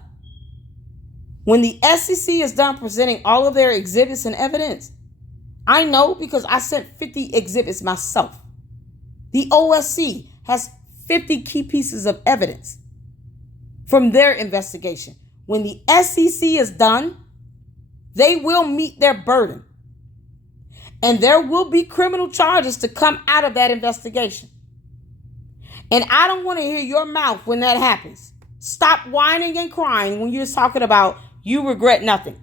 When the SEC is done presenting all of their exhibits and evidence, I know because I sent 50 exhibits myself. The OSC has 50 key pieces of evidence from their investigation. When the SEC is done, they will meet their burden. And there will be criminal charges to come out of that investigation. And I don't want to hear your mouth when that happens. Stop whining and crying when you're talking about you regret nothing.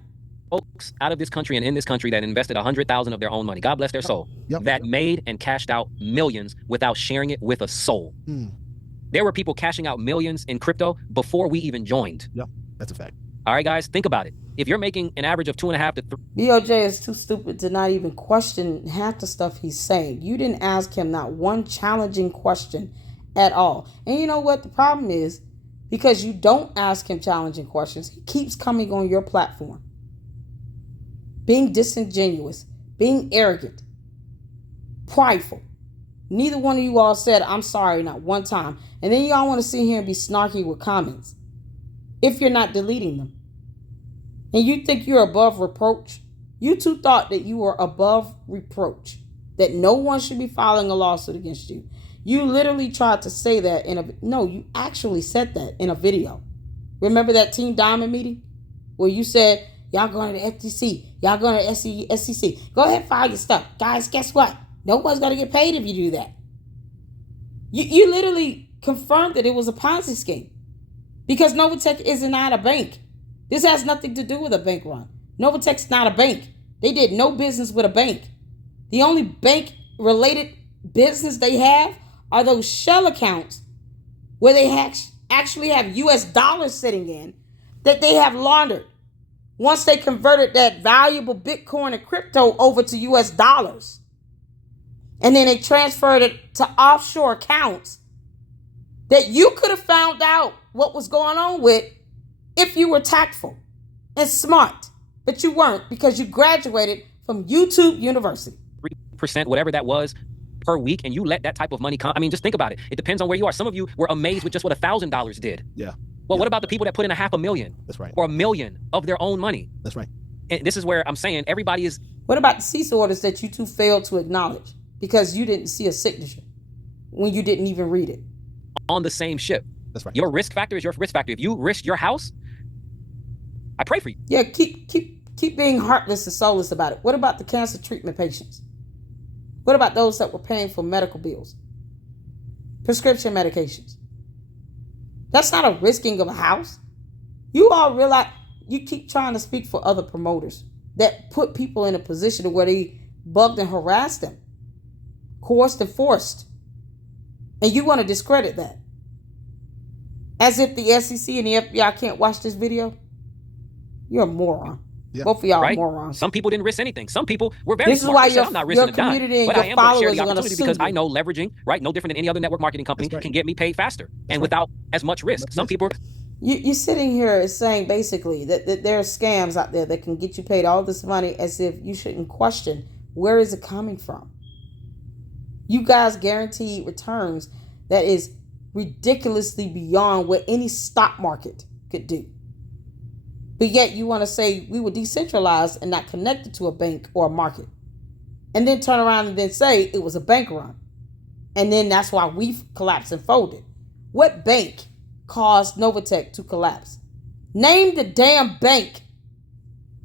Folks out of this country and in this country that invested $100,000 of their own money, God bless their soul, that made and cashed out millions without sharing it with a soul. There were people cashing out millions in crypto before we even joined. Yep, that's a fact. All right, guys, think about it. If you're making an average of 2.5 to 3. BOJ is too stupid to not even question half the stuff he's saying. You didn't ask him not one challenging question at all. And you know what the problem is? Because you don't ask him challenging questions, he keeps coming on your platform, being disingenuous, being arrogant, prideful. Neither one of you all said, I'm sorry, not one time. And then y'all want to sit here and be snarky with comments if you're not deleting them. And you think you're above reproach? You two thought that you were above reproach, that no one should be filing a lawsuit against you. You literally tried to say that no, you actually said that in a video. Remember that Team Diamond meeting where you said, y'all going to the FTC, y'all going to SEC. Go ahead, file your stuff. Guys, guess what? Nobody's going to get paid if you do that. You literally confirmed that it was a Ponzi scheme because NovaTech is not a bank. This has nothing to do with a bank run. NovaTech's not a bank. They did no business with a bank. The only bank-related business they have are those shell accounts where they actually have U.S. dollars sitting in that they have laundered once they converted that valuable Bitcoin and crypto over to U.S. dollars. And then they transferred it to offshore accounts that you could have found out what was going on with if you were tactful and smart. But you weren't because you graduated from YouTube University. 3%, whatever that was, per week, and you let that type of money come. I mean, just think about it. It depends on where you are. Some of you were amazed with just what $1,000 did. Yeah. Well, what about the people that put in $500,000? That's right. Or $1 million of their own money? That's right. And this is where I'm saying everybody is. What about the cease orders that you two failed to acknowledge because you didn't see a signature when you didn't even read it? On the same ship. That's right. Your risk factor is your risk factor. If you risk your house, I pray for you. Yeah, keep being heartless and soulless about it. What about the cancer treatment patients? What about those that were paying for medical bills? Prescription medications. That's not a risking of a house. You all realize you keep trying to speak for other promoters that put people in a position where they bugged and harassed them, coerced and forced. And you want to discredit that. As if the SEC and the FBI can't watch this video. You're a moron. Yeah. Both of y'all Right? are morons. Some people didn't risk anything. Some people were very This is smart. why They said, your- I'm not risking your a dime, community and but your I am going to share followers the are gonna opportunity sue because you. I know leveraging, right, no different than any other network marketing company, That's right. can get me paid faster and right. without as much risk. Some people You're sitting here saying basically that there are scams out there that can get you paid all this money as if you shouldn't question where is it coming from. You guys guaranteed returns that is ridiculously beyond what any stock market could do. But yet you want to say we were decentralized and not connected to a bank or a market. And then turn around and then say it was a bank run. And then that's why we've collapsed and folded. What bank caused NovaTech to collapse? Name the damn bank.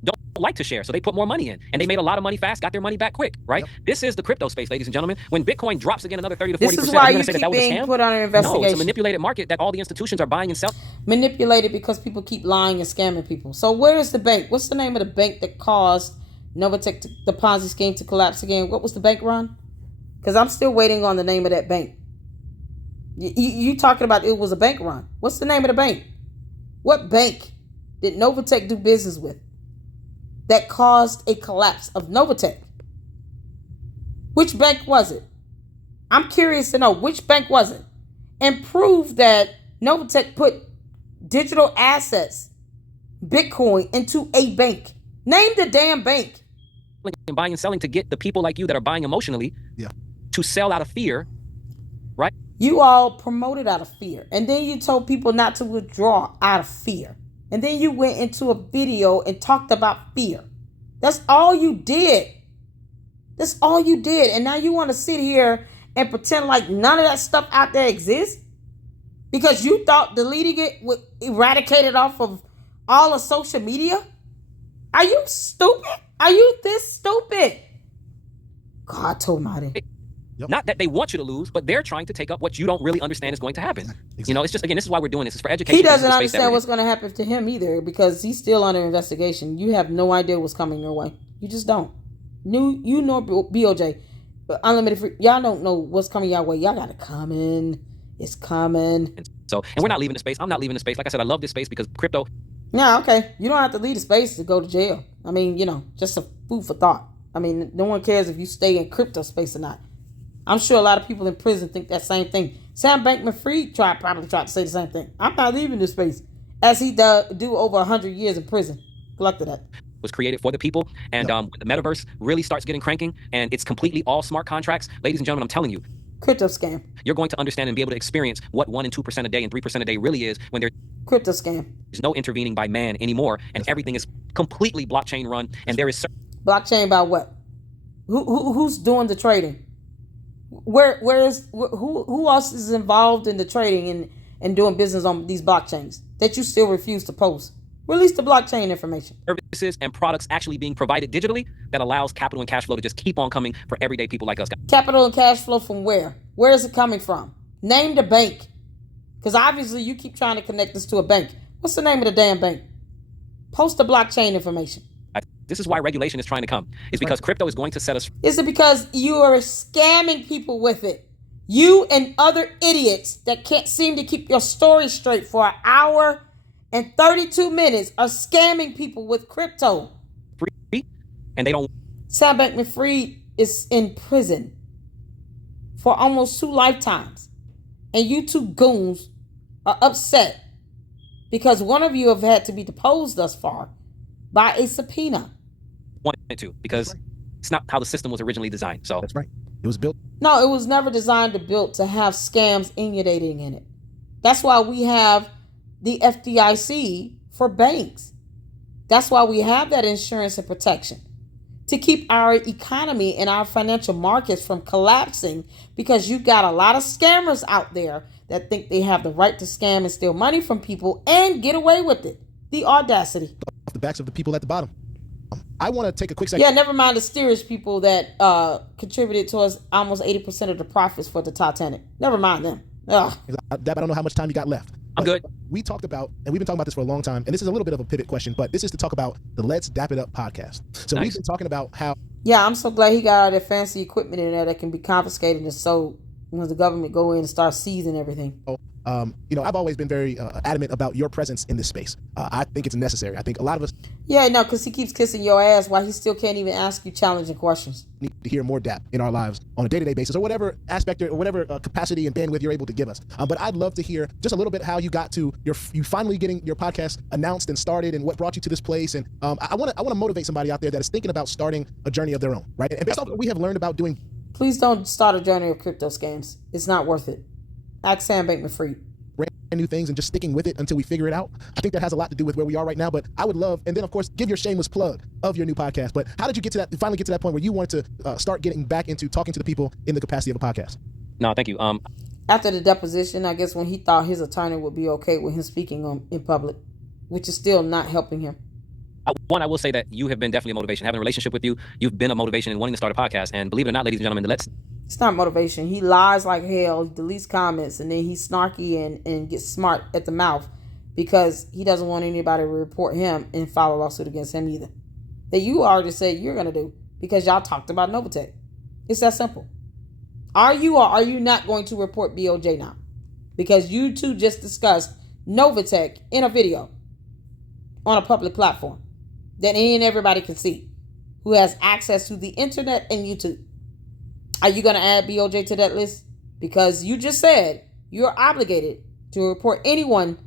Don't like to share, so they put more money in, and they made a lot of money fast, got their money back quick, right? Yep. This is the crypto space, ladies and gentlemen. When Bitcoin drops again another 30 to 40%, this is why you say keep that was a being scam? Put on an investigation. No, it's a manipulated market that all the institutions are buying and selling. Manipulated because people keep lying and scamming people. So where is the bank? What's the name of the bank that caused NovaTech, the Ponzi scheme, to collapse again? What was the bank run? Because I'm still waiting on the name of that bank. You talking about it was a bank run. What's the name of the bank? What bank did NovaTech do business with that caused a collapse of NovaTech? Which bank was it? I'm curious to know which bank was it. And prove that NovaTech put digital assets, Bitcoin, into a bank. Name the damn bank. And buying and selling to get the people like you that are buying emotionally to sell out of fear, right? You all promoted out of fear. And then you told people not to withdraw out of fear. And then you went into a video and talked about fear. That's all you did. That's all you did. And now you want to sit here and pretend like none of that stuff out there exists? Because you thought deleting it would eradicate it off of all of social media? Are you stupid? Are you this stupid? God told me. Yep. Not that they want you to lose, but they're trying to take up what you don't really understand is going to happen. Exactly. You know, it's just, again, this is why we're doing this. It's for education. He doesn't understand what's going to happen to him either because he's still under investigation. You have no idea what's coming your way. You just don't. You know BOJ, but unlimited free. Y'all don't know what's coming your way. Y'all got it coming. It's coming. And we're not leaving the space. I'm not leaving the space. Like I said, I love this space because crypto. Yeah, okay. You don't have to leave the space to go to jail. I mean, you know, just a food for thought. I mean, no one cares if you stay in crypto space or not. I'm sure a lot of people in prison think that same thing. Sam Bankman-Fried probably tried to say the same thing. I'm not leaving this space, as he do over 100 years in prison. Good luck to that. Was created for the people, and when the metaverse really starts getting cranking, and it's completely all smart contracts, ladies and gentlemen, I'm telling you, crypto scam. You're going to understand and be able to experience what 1% and 2% a day and 3% a day really is when there's crypto scam. There's no intervening by man anymore, and everything is completely blockchain run, and there is blockchain by what? Who's doing the trading? Who else is involved in the trading and doing business on these blockchains that you still refuse to post? Release the blockchain information. Services and products actually being provided digitally that allows capital and cash flow to just keep on coming for everyday people like us. Capital and cash flow from where? Where is it coming from? Name the bank. Because obviously you keep trying to connect this to a bank. What's the name of the damn bank? Post the blockchain information. This is why regulation is trying to come. It's because crypto is going to set us. Is it because you are scamming people with it? You and other idiots that can't seem to keep your story straight for an hour and 32 minutes are scamming people with crypto. Free, and they don't. Sam Bankman-Fried is in prison for almost 2 lifetimes. And you two goons are upset because one of you have had to be deposed thus far by a subpoena. Wanted to, because it's not how the system was originally designed. So that's right. It was built. No, it was never designed to build to have scams inundating in it. That's why we have the FDIC for banks. That's why we have that insurance and protection to keep our economy and our financial markets from collapsing, because you got a lot of scammers out there that think they have the right to scam and steal money from people and get away with it. The audacity. Off the backs of the people at the bottom. I want to take a quick second. Yeah, never mind the steerage people that contributed towards almost 80% of the profits for the Titanic. Never mind them. Ugh. Dab, I don't know how much time you got left. I'm good. We talked about, and we've been talking about this for a long time, and this is a little bit of a pivot question, but this is to talk about the Let's Dap It Up podcast. So We've been talking about how... Yeah, I'm so glad he got all that fancy equipment in there that can be confiscated and sold when the government go in and start seizing everything. I've always been very adamant about your presence in this space. I think it's necessary. I think a lot of us... Yeah, no, because he keeps kissing your ass while he still can't even ask you challenging questions. Need to hear more dap in our lives on a day-to-day basis, or whatever aspect or whatever capacity and bandwidth you're able to give us. But I'd love to hear just a little bit how you got to you finally getting your podcast announced and started, and what brought you to this place. And I want to motivate somebody out there that is thinking about starting a journey of their own, right? And based off what we have learned about doing. Please don't start a journey of crypto scams. It's not worth it. Ask Sam Bankman-Fried. Brand new things and just sticking with it until we figure it out. I think that has a lot to do with where we are right now. But I would love, and then of course, give your shameless plug of your new podcast. But how did you finally get to that point where you wanted to start getting back into talking to the people in the capacity of a podcast? No, thank you. After the deposition, I guess when he thought his attorney would be okay with him speaking in public, which is still not helping him. One, I will say that you have been definitely a motivation. Having a relationship with you, you've been a motivation in wanting to start a podcast. And believe it or not, ladies and gentlemen, it's not motivation. He lies like hell, deletes comments, and then he's snarky and gets smart at the mouth because he doesn't want anybody to report him and file a lawsuit against him either. That you already said you're going to do because y'all talked about NovaTech. It's that simple. Are you or are you not going to report BOJ now? Because you two just discussed NovaTech in a video on a public platform that any and everybody can see who has access to the internet and YouTube. Are you going to add BOJ to that list? Because you just said you're obligated to report anyone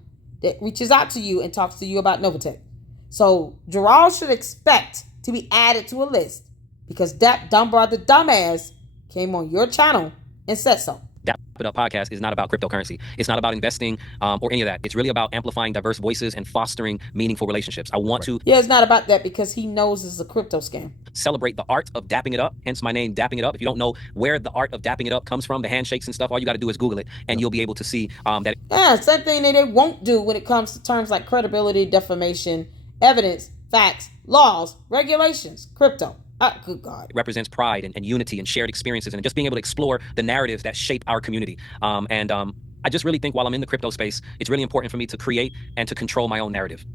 that reaches out to you and talks to you about NovaTech. So Gerald should expect to be added to a list because that dumb brother dumbass came on your channel and said so. Dap It Up podcast is not about cryptocurrency. It's not about investing or any of that. It's really about amplifying diverse voices and fostering meaningful relationships. I want to. Yeah, it's not about that because he knows it's a crypto scam. Celebrate the art of dapping it up, hence my name, Dapping It Up. If you don't know where the art of dapping it up comes from, the handshakes and stuff, all you got to do is Google it, and you'll be able to see that. Yeah, same thing that they won't do when it comes to terms like credibility, defamation, evidence, facts, laws, regulations, crypto. Good God. It represents pride and unity and shared experiences and just being able to explore the narratives that shape our community. I just really think while I'm in the crypto space, it's really important for me to create and to control my own narrative.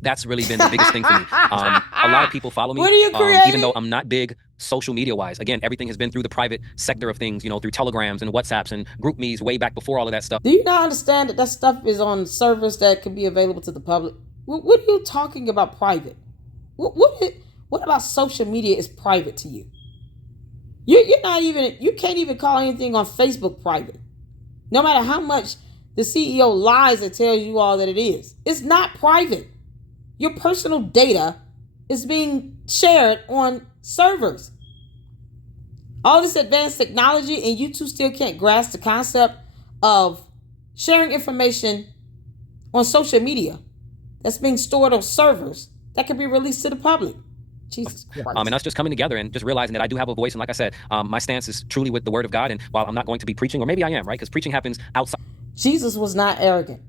That's really been the biggest thing for me. A lot of people follow me, what are you creating? Even though I'm not big social media wise. Again, everything has been through the private sector of things, through telegrams and WhatsApps and group me's way back before all of that stuff. Do you not understand that stuff is on servers that can be available to the public? What are you talking about private? What about social media is private to you? You can't even call anything on Facebook private. No matter how much the CEO lies and tells you all that it is. It's not private. Your personal data is being shared on servers. All this advanced technology, and you two still can't grasp the concept of sharing information on social media that's being stored on servers that can be released to the public. Jesus Christ. And us just coming together and just realizing that I do have a voice. And like I said, my stance is truly with the word of God. And while I'm not going to be preaching, or maybe I am, right? Because preaching happens outside. Jesus was not arrogant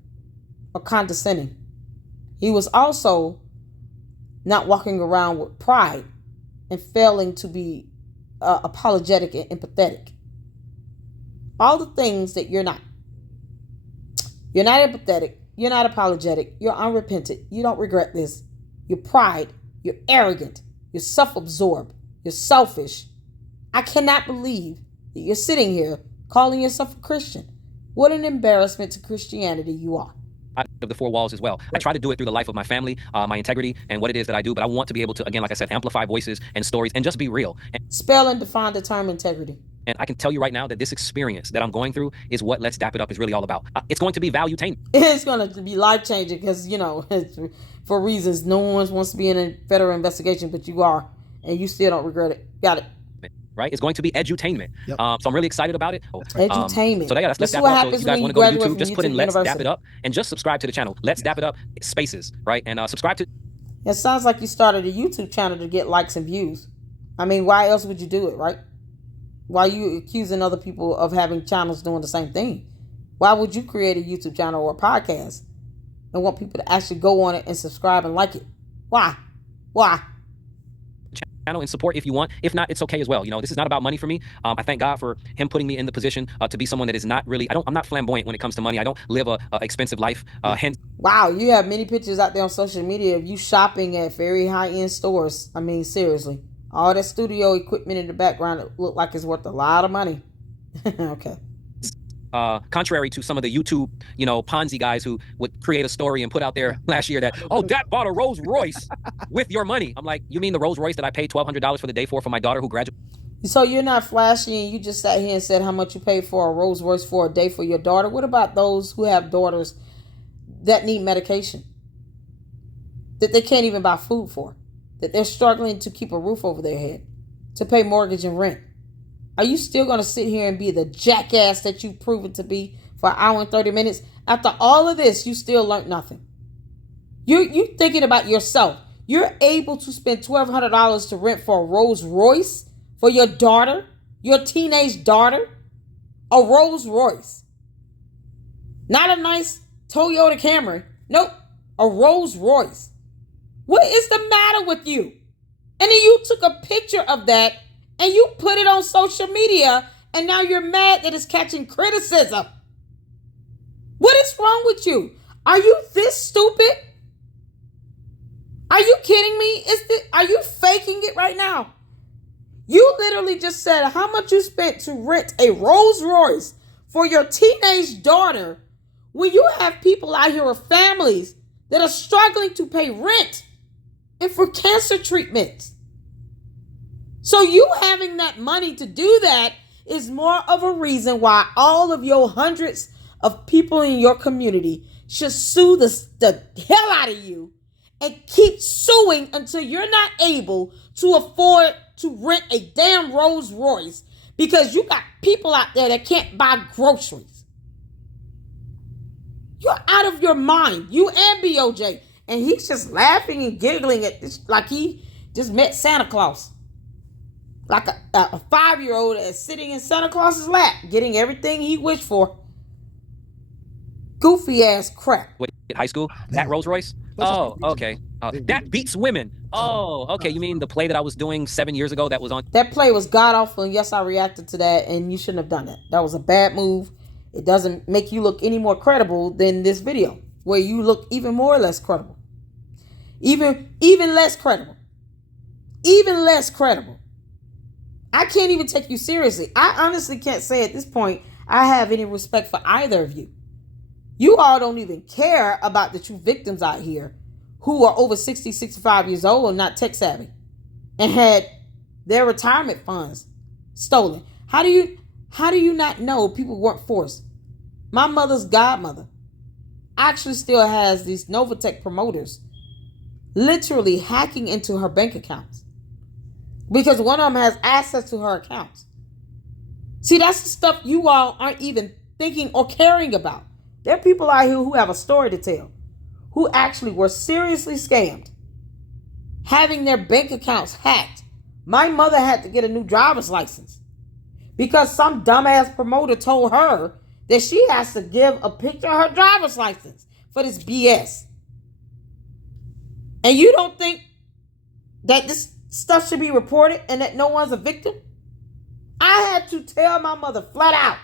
or condescending. He was also not walking around with pride and failing to be apologetic and empathetic. All the things that you're not. You're not empathetic. You're not apologetic. You're unrepentant. You don't regret this. You're pride. You're arrogant. You're self-absorbed. You're selfish. I cannot believe that you're sitting here calling yourself a Christian. What an embarrassment to Christianity you are. Of the four walls as well. I try to do it through the life of my family, my integrity, and what it is that I do. But I want to be able to, again, like I said, amplify voices and stories and just be real. Spell and define the term integrity. And I can tell you right now that this experience that I'm going through is what Let's Dap It Up is really all about. It's going to be value-tainment. It's going to be life-changing because, for reasons no one wants to be in a federal investigation, but you are, and you still don't regret it. Got it. Right? It's going to be edutainment. Yep. So I'm really excited about it. Edutainment. So that's Let's Dap It Up. So if you guys want to go to YouTube, just put in Let's Dap It Up and just subscribe to the channel. Let's Dap It Up Spaces, right? And subscribe to. It sounds like you started a YouTube channel to get likes and views. I mean, why else would you do it, right? Why are you accusing other people of having channels doing the same thing? Why would you create a YouTube channel or a podcast and want people to actually go on it and subscribe and like it? Why? Channel and support if you want. If not, it's okay as well. This is not about money for me. I thank God for him putting me in the position to be someone that is not really, I'm not flamboyant when it comes to money. I don't live a expensive life. Hence. Wow, you have many pictures out there on social media of you shopping at very high-end stores. I mean, seriously. All that studio equipment in the background look like it's worth a lot of money. Okay. Contrary to some of the YouTube, Ponzi guys who would create a story and put out there last year that, Dad bought a Rolls Royce with your money. I'm like, you mean the Rolls Royce that I paid $1,200 for the day for my daughter who graduated? So you're not flashy and you just sat here and said how much you paid for a Rolls Royce for a day for your daughter. What about those who have daughters that need medication, that they can't even buy food for, that they're struggling to keep a roof over their head, to pay mortgage and rent? Are you still going to sit here and be the jackass that you've proven to be for an hour and 30 minutes? After all of this, you still learned nothing. You thinking about yourself. You're able to spend $1,200 to rent for a Rolls Royce for your daughter, your teenage daughter? A Rolls Royce. Not a nice Toyota Camry. Nope. A Rolls Royce. What is the matter with you? And then you took a picture of that and you put it on social media, and now you're mad that it's catching criticism. What is wrong with you? Are you this stupid? Are you kidding me? Are you faking it right now? You literally just said how much you spent to rent a Rolls Royce for your teenage daughter when you have people out here with families that are struggling to pay rent and for cancer treatments. So you having that money to do that is more of a reason why all of your hundreds of people in your community should sue the hell out of you and keep suing until you're not able to afford to rent a damn Rolls Royce because you got people out there that can't buy groceries. You're out of your mind. You and BOJ. And he's just laughing and giggling at this like he just met Santa Claus. Like a 5-year-old that's sitting in Santa Claus's lap, getting everything he wished for. Goofy ass crap. Wait, high school? That Rolls Royce? Oh, okay. That beats women. Oh, okay. You mean the play that I was doing 7 years ago that was on? That play was god awful, and yes, I reacted to that, and you shouldn't have done that. That was a bad move. It doesn't make you look any more credible than this video, where you look even more or less credible. Even less credible. Even less credible. I can't even take you seriously. I honestly can't say at this point I have any respect for either of you. You all don't even care about the true victims out here who are over 60, 65 years old and not tech savvy and had their retirement funds stolen. How do you not know people weren't forced? My mother's godmother actually still has these NovaTech promoters literally hacking into her bank accounts because one of them has access to her accounts. See, that's the stuff you all aren't even thinking or caring about. There are people out here who have a story to tell, who actually were seriously scammed, having their bank accounts hacked. My mother had to get a new driver's license because some dumbass promoter told her that she has to give a picture of her driver's license for this BS. And you don't think that this stuff should be reported and that no one's a victim? I had to tell my mother flat out,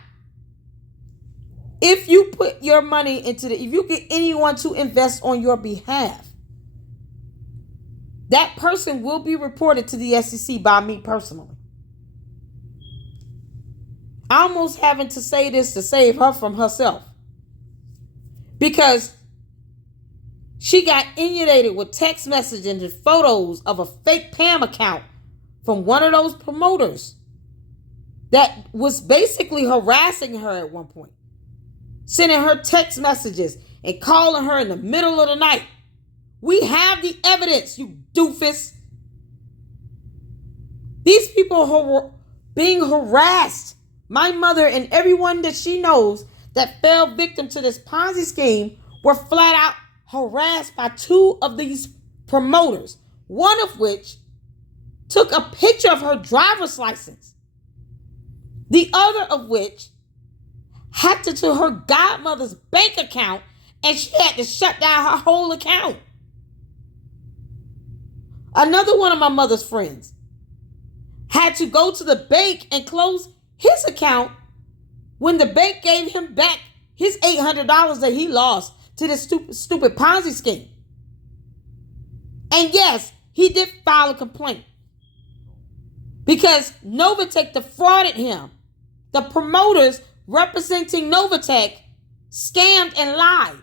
if you put your money into if you get anyone to invest on your behalf, that person will be reported to the SEC by me personally. Almost having to say this to save her from herself. Because she got inundated with text messages and photos of a fake Pam account from one of those promoters that was basically harassing her at one point. Sending her text messages and calling her in the middle of the night. We have the evidence, you doofus. These people are being harassed. My mother and everyone that she knows that fell victim to this Ponzi scheme were flat out harassed by two of these promoters. One of which took a picture of her driver's license. The other of which hacked into her godmother's bank account and she had to shut down her whole account. Another one of my mother's friends had to go to the bank and close his account when the bank gave him back his $800 that he lost to this stupid Ponzi scheme. And yes, he did file a complaint because NovaTech defrauded him. The promoters representing NovaTech scammed and lied.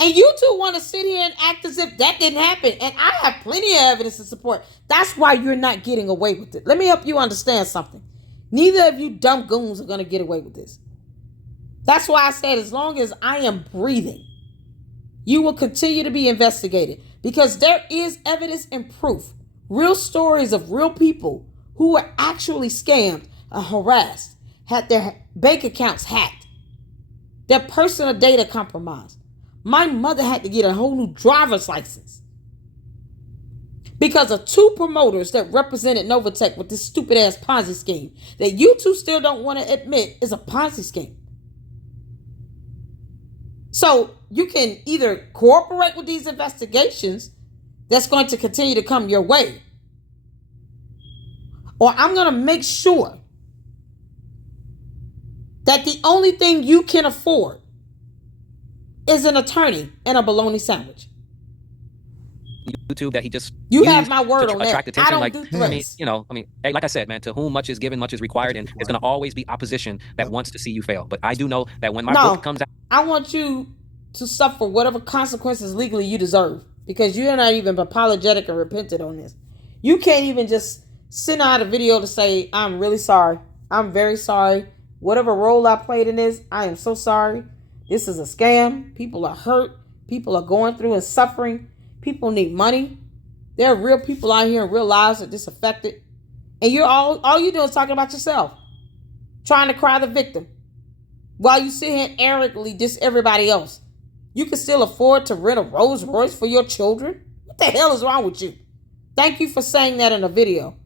And you two want to sit here and act as if that didn't happen. And I have plenty of evidence to support. That's why you're not getting away with it. Let me help you understand something. Neither of you dumb goons are going to get away with this. That's why I said as long as I am breathing, you will continue to be investigated. Because there is evidence and proof. Real stories of real people who were actually scammed or harassed, had their bank accounts hacked, their personal data compromised. My mother had to get a whole new driver's license because of two promoters that represented NovaTech with this stupid ass Ponzi scheme that you two still don't want to admit is a Ponzi scheme. So you can either cooperate with these investigations that's going to continue to come your way, or I'm going to make sure that the only thing you can afford is an attorney and a bologna sandwich. YouTube that he just you have my word on that. Attention. I don't like, do threats. Hey, like I said, man, to whom much is given, much is required, and there's going to always be opposition that wants to see you fail. But I do know that when my book comes out, I want you to suffer whatever consequences legally you deserve, because you're not even apologetic or repentant on this. You can't even just send out a video to say, I'm really sorry. I'm very sorry. Whatever role I played in this, I am so sorry. This is a scam. People are hurt. People are going through and suffering. People need money. There are real people out here in real lives that are disaffected. And you're all you do is talking about yourself. Trying to cry the victim. While you sit here and arrogantly diss everybody else. You can still afford to rent a Rolls Royce for your children? What the hell is wrong with you? Thank you for saying that in a video.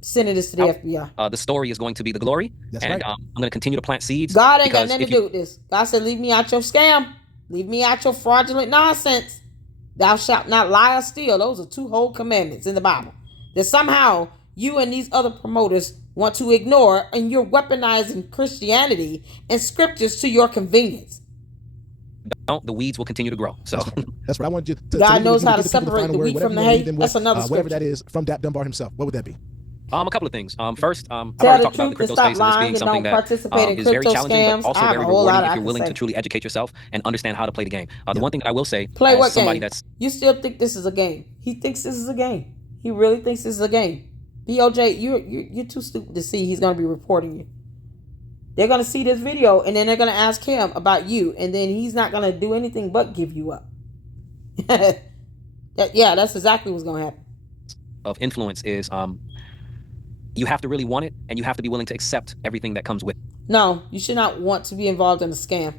Sending this to the FBI. The story is going to be the glory. That's and right. I'm going to continue to plant seeds. God ain't got nothing to do with this. God said, leave me out your scam. Leave me out your fraudulent nonsense. Thou shalt not lie or steal. Those are two whole commandments in the Bible that somehow you and these other promoters want to ignore, and you're weaponizing Christianity and scriptures to your convenience. The weeds will continue to grow. So that's what I want you to. God knows how to separate the wheat from the hay. That's another scripture. Whatever that is from Dap Dunbar himself. What would that be? A couple of things. First, I've Tell already the talked about the truth crypto and stop space and this lying being and something don't that participate in is very crypto challenging, scams. but also I have very a whole lot rewarding I if you're can willing say. to truly educate yourself and understand how to play the game. The one thing that I will say, Play what somebody game? You still think this is a game? He thinks this is a game. He really thinks this is a game. BOJ, you're too stupid to see he's going to be reporting you. They're going to see this video, and then they're going to ask him about you, and then he's not going to do anything but give you up. That's exactly what's going to happen. Of influence is you have to really want it, and you have to be willing to accept everything that comes with it. No, you should not want to be involved in a scam.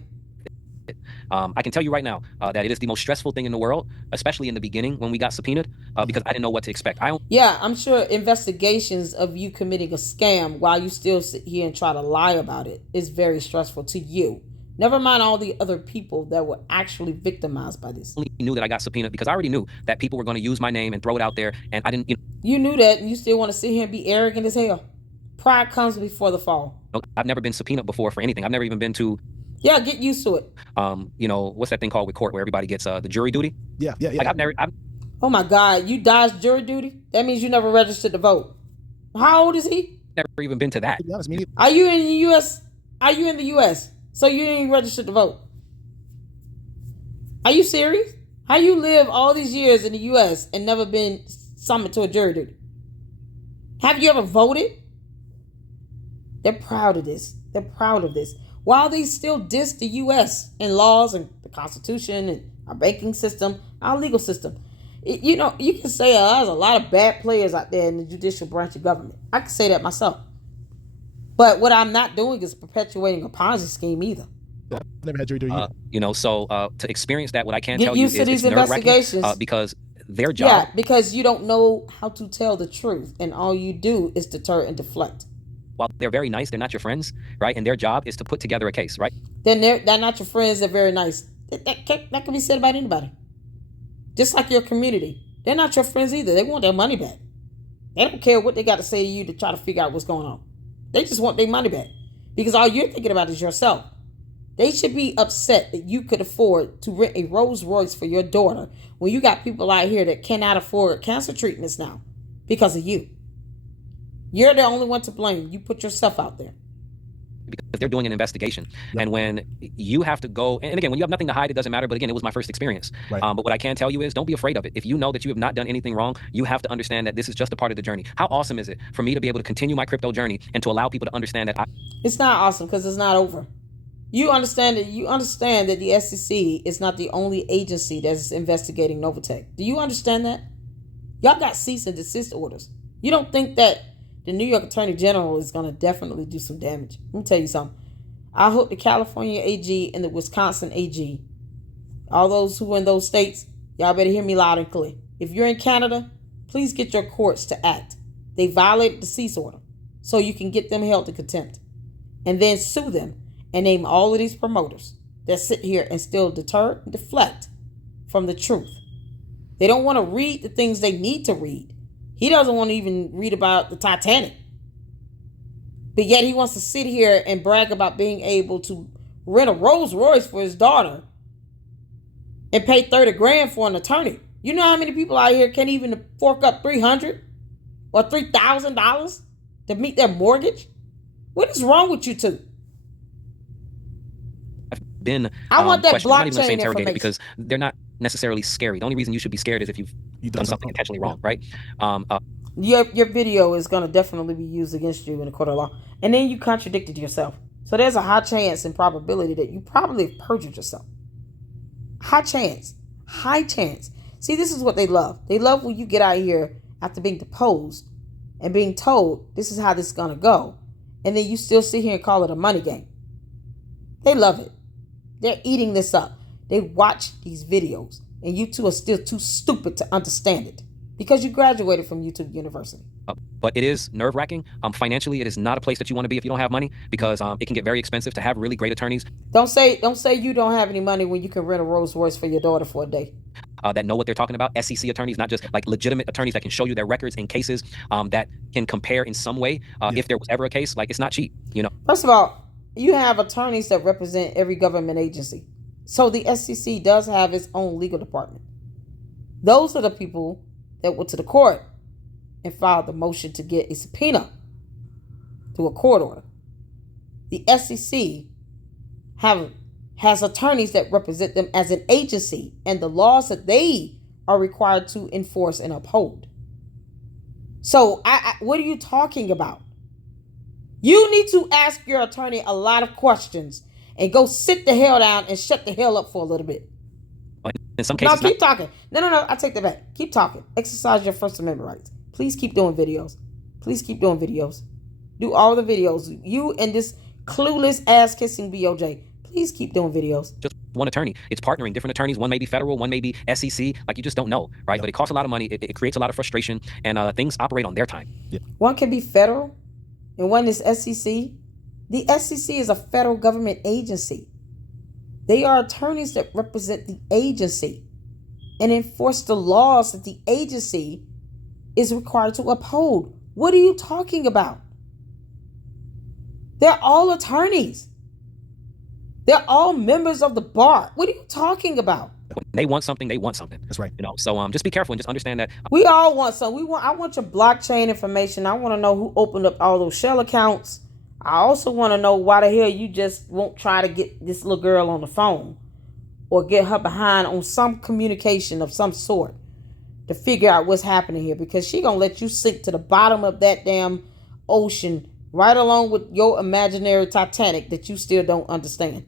I can tell you right now that it is the most stressful thing in the world, especially in the beginning when we got subpoenaed, because I didn't know what to expect. I'm sure investigations of you committing a scam while you still sit here and try to lie about it is very stressful to you. Never mind all the other people that were actually victimized by this. I only knew that I got subpoenaed because I already knew that people were going to use my name and throw it out there, and I didn't. You knew that, and you still want to sit here and be arrogant as hell. Pride comes before the fall. I've never been subpoenaed before for anything. I've never even been to. Yeah, get used to it. What's that thing called with court where everybody gets the jury duty? Yeah. Like Oh my God, you dodged jury duty? That means you never registered to vote. How old is he? Never even been to that. To be honest, me neither. Are you in the U.S.? Are you in the U.S.? So you ain't registered to vote? Are you serious? How you live all these years in the U.S. and never been summoned to a jury duty? Have you ever voted? They're proud of this. They're proud of this. While they still diss the U.S. and laws and the Constitution and our banking system, our legal system. You can say there's a lot of bad players out there in the judicial branch of government. I can say that myself. But what I'm not doing is perpetuating a Ponzi scheme either. I've never had jury duty either. To experience that, what I can Get tell you used is to these it's investigations. because their job. Yeah, because you don't know how to tell the truth, and all you do is deter and deflect. While they're very nice, they're not your friends, right? And their job is to put together a case, right? Then they're not your friends. They're very nice. That can be said about anybody. Just like your community. They're not your friends either. They want their money back. They don't care what they got to say to you to try to figure out what's going on. They just want their money back. Because all you're thinking about is yourself. They should be upset that you could afford to rent a Rolls Royce for your daughter when you got people out here that cannot afford cancer treatments now because of you. You're the only one to blame. You put yourself out there. because they're doing an investigation. And when you have to go, and again, when you have nothing to hide, it doesn't matter. But again, it was my first experience. But what I can tell you is don't be afraid of it. If you know that you have not done anything wrong, you have to understand that this is just a part of the journey. How awesome is it for me to be able to continue my crypto journey and to allow people to understand that it's not awesome because it's not over. You understand that the SEC is not the only agency that's investigating NovaTech. Do you understand that? Y'all got cease and desist orders. You don't think that the New York Attorney General is going to definitely do some damage? Let me tell you something. I hope the California AG and the Wisconsin AG, all those who are in those states, y'all better hear me loud and clear. If you're in Canada, please get your courts to act. They violated the cease order, so you can get them held to contempt. And then sue them and name all of these promoters that sit here and still deter and deflect from the truth. They don't want to read the things they need to read. He doesn't want to even read about the Titanic. But yet he wants to sit here and brag about being able to rent a Rolls Royce for his daughter and pay 30 grand for an attorney. You know how many people out here can't even fork up $300 or $3,000 to meet their mortgage? What is wrong with you two? I want that blockchain information because they're not necessarily scary. The only reason you should be scared is if you've done something intentionally wrong, right? Your video is going to definitely be used against you in a court of law. And then you contradicted yourself. So there's a high chance and probability that you probably have perjured yourself. High chance. High chance. See, this is what they love. They love when you get out here after being deposed and being told this is how this is going to go. And then you still sit here and call it a money game. They love it. They're eating this up. They watch these videos, and you two are still too stupid to understand it because you graduated from YouTube University. But it is nerve-wracking. Financially, it is not a place that you want to be if you don't have money because it can get very expensive to have really great attorneys. Don't say you don't have any money when you can rent a Rolls Royce for your daughter for a day. That know what they're talking about, SEC attorneys, not just like legitimate attorneys that can show you their records and cases that can compare in some way if there was ever a case. Like, it's not cheap, you know. First of all, you have attorneys that represent every government agency. So the SEC does have its own legal department. Those are the people that went to the court and filed the motion to get a subpoena through a court order. The SEC has attorneys that represent them as an agency and the laws that they are required to enforce and uphold. So what are you talking about? You need to ask your attorney a lot of questions and go sit the hell down and shut the hell up for a little bit. In some cases, keep talking. No, I take that back. Keep talking. Exercise your First Amendment rights. Please keep doing videos. Please keep doing videos. Do all the videos. You and this clueless ass-kissing BOJ. Please keep doing videos. Just one attorney. It's partnering different attorneys. One may be federal, one may be SEC. Like, you just don't know, right? Yep. But it costs a lot of money. It creates a lot of frustration, and things operate on their time. Yep. One can be federal, and one is SEC. The SEC is a federal government agency. They are attorneys that represent the agency and enforce the laws that the agency is required to uphold. What are you talking about? They're all attorneys. They're all members of the bar. What are you talking about? When they want something, they want something. That's right. You know, so just be careful and just understand that. We all want something. I want your blockchain information. I want to know who opened up all those shell accounts. I also want to know why the hell you just won't try to get this little girl on the phone or get her behind on some communication of some sort to figure out what's happening here, because she gonna let you sink to the bottom of that damn ocean right along with your imaginary Titanic that you still don't understand.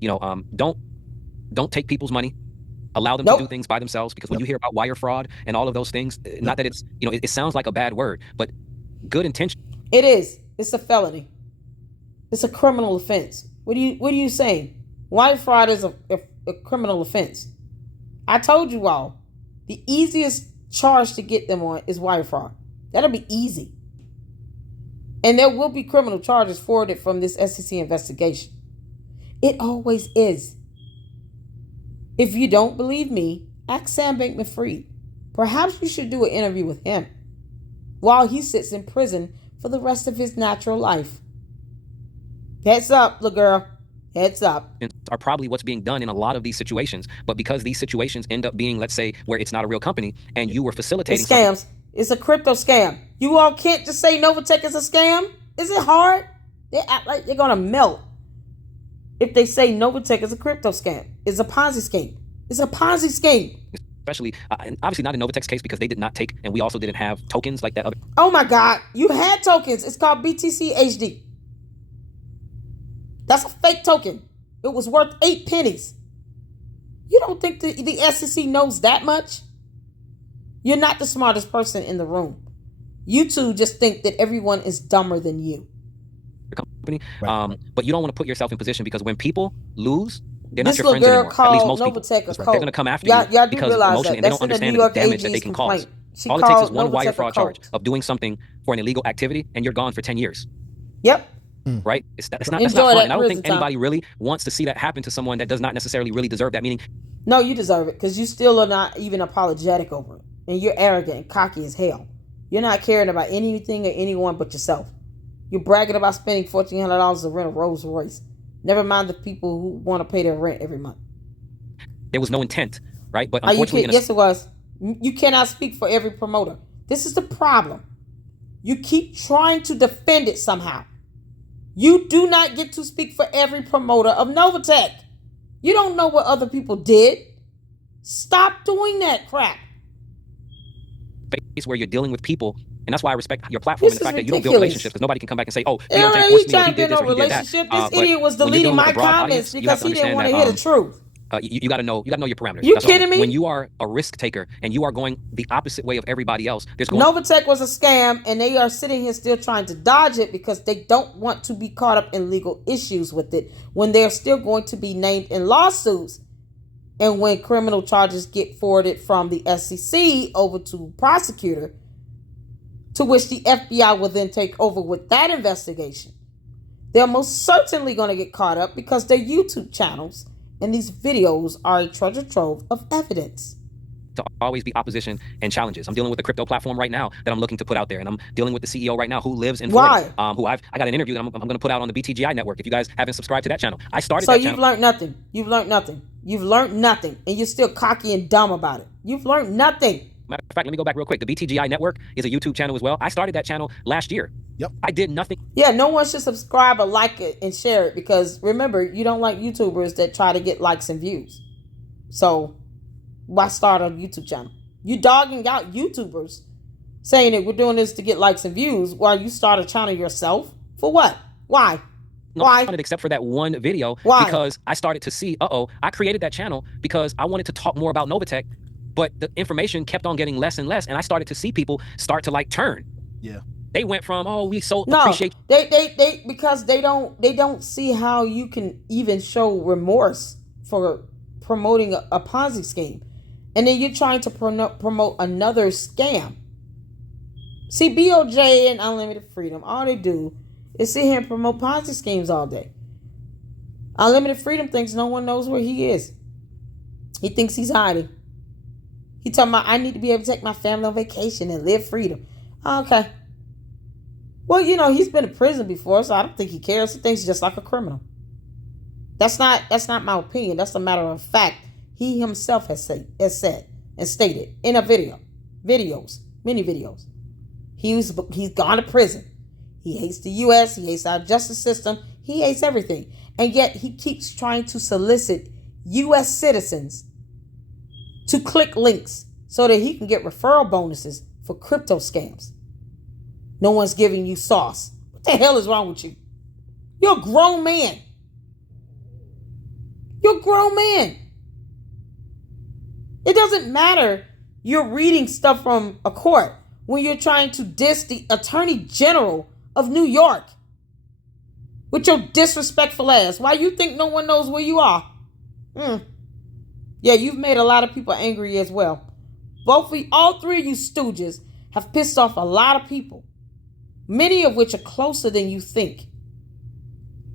Don't take people's money. Allow them to do things by themselves, because when you hear about wire fraud and all of those things, not that it's, it sounds like a bad word, but good intention. It is. It's a felony. It's a criminal offense. What are you saying? Wire fraud is a criminal offense. I told you all, the easiest charge to get them on is wire fraud. That'll be easy. And there will be criminal charges forwarded from this SEC investigation. It always is. If you don't believe me, ask Sam Bankman-Fried. Perhaps you should do an interview with him while he sits in prison for the rest of his natural life. Heads up, little girl. Heads up. Are probably what's being done in a lot of these situations. But because these situations end up being, let's say, where it's not a real company and you were facilitating it's scams. It's a crypto scam. You all can't just say NovaTech is a scam. Is it hard? They act like they're gonna melt if they say NovaTech is a crypto scam. It's a Ponzi scheme. It's a Ponzi scheme. Especially, and obviously not in NovaTech's case because they did not take, and we also didn't have tokens like that other. Oh my God, you had tokens. It's called BTC HD. That's a fake token. It was worth 8 pennies. You don't think the SEC knows that much? You're not the smartest person in the room. You two just think that everyone is dumber than you. Company, but you don't want to put yourself in position because when people lose, they're This not your little friends girl anymore. At least most called people. NovaTech a They're cult. going to come after Y'all you do because realize emotionally, that. and they don't That's in the understand New the York damage that they AG's can complaint. cause. She All it takes is called one wire NovaTech a fraud cult. charge of doing something for an illegal activity, and you're gone for 10 years. Yep. Right? That's not Enjoy fun. that And I don't think prison time. anybody really wants to see that happen to someone that does not necessarily really deserve that. Meaning, No, you deserve it because you still are not even apologetic over it. And you're arrogant and cocky as hell. You're not caring about anything or anyone but yourself. You're bragging about spending $1,400 to rent a Rolls Royce. Never mind the people who want to pay their rent every month. there was no intent, right? But unfortunately, yes, it was. You cannot speak for every promoter. This is the problem. You keep trying to defend it somehow. You do not get to speak for every promoter of NovaTech. You don't know what other people did. Stop doing that crap. Where you're dealing with people, and that's why I respect your platform and the fact that you don't build ridiculous. relationships because nobody can come back and say, "Oh, Yeah, Beyonce he forced me, or trying he to did build this, no or he did that." relationship. This But idiot was when you're deleting dealing with my a broad comments audience, you have because to he didn't want to understand hear the truth. you got to know your parameters. You That's all. kidding me? When you are a risk taker and you are going the opposite way of everybody else, there's going. NovaTech was a scam, and they are sitting here still trying to dodge it because they don't want to be caught up in legal issues with it when they're still going to be named in lawsuits. And when criminal charges get forwarded from the SEC over to prosecutor, to which the FBI will then take over with that investigation, they're most certainly going to get caught up because their YouTube channels and these videos are a treasure trove of evidence. To always be opposition and challenges. I'm dealing with a crypto platform right now that I'm looking to put out there, and I'm dealing with the CEO right now who lives in Florida. Who I got an interview that I'm going to put out on the BTGI network. If you guys haven't subscribed to that channel, I started. So that you've channel. learned nothing. You've learned nothing. You've learned nothing, and you're still cocky and dumb about it. You've learned nothing. Matter of fact, let me go back real quick. The BTGI network is a YouTube channel as well. I started that channel last year. Yep. I did nothing. Yeah, no one should subscribe or like it and share it because remember, you don't like YouTubers that try to get likes and views. So why start a YouTube channel? You dogging out YouTubers saying that we're doing this to get likes and views while you start a channel yourself? For what? Why? Why? Except for that one video. Why? Because I started to see, I created that channel because I wanted to talk more about NovaTech, but the information kept on getting less and less, and I started to see people start to like turn. Yeah. They went from, we so no, appreciate. They because they don't see how you can even show remorse for promoting a Ponzi scheme. And then you're trying to promote another scam. See, BOJ and Unlimited Freedom, all they do is sit here and promote Ponzi schemes all day. Unlimited Freedom thinks no one knows where he is. He thinks he's hiding. He talking about, I need to be able to take my family on vacation and live freedom. Okay. Well, he's been in prison before, so I don't think he cares. He thinks he's just like a criminal. That's not my opinion. That's a matter of fact. He himself has said and stated in a many videos. He's gone to prison. He hates the U.S. He hates our justice system. He hates everything. And yet he keeps trying to solicit U.S. citizens to click links so that he can get referral bonuses for crypto scams. No one's giving you sauce. What the hell is wrong with you? You're a grown man. You're a grown man. It doesn't matter you're reading stuff from a court when you're trying to diss the Attorney General of New York with your disrespectful ass. Why you think no one knows where you are? Yeah, you've made a lot of people angry as well. All three of you stooges have pissed off a lot of people, many of which are closer than you think.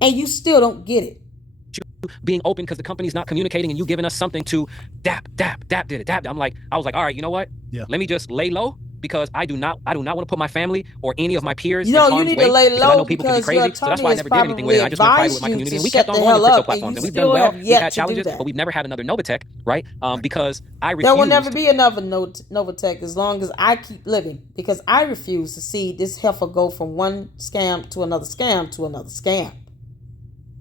And you still don't get it. Being open because the company's not communicating and you giving us something to dap did it. I was like, all right, you know what? Yeah. Let me just lay low because I do not want to put my family or any of my peers in harm's you need way, to lay because I low know people can be crazy. So that's why I never did anything with it. I just went private with my community, and we kept on going to crypto platforms, and we've done well. We've had challenges, but we've never had another NovaTech, right? Because I refuse. There will never be another NovaTech as long as I keep living, because I refuse to see this heifer go from one scam to another scam to another scam.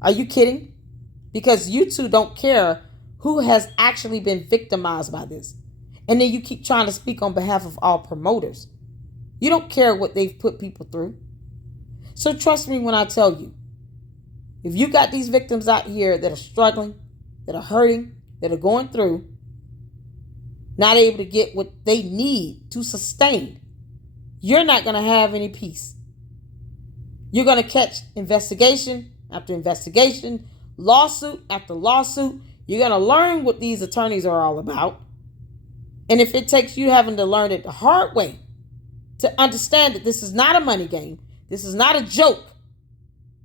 Are you kidding? Because you two don't care who has actually been victimized by this. And then you keep trying to speak on behalf of all promoters. You don't care what they've put people through. So trust me when I tell you, if you got these victims out here that are struggling, that are hurting, that are going through, not able to get what they need to sustain, you're not going to have any peace. You're going to catch investigation after investigation, lawsuit after lawsuit. You're going to learn what these attorneys are all about. And if it takes you having to learn it the hard way to understand that this is not a money game, this is not a joke,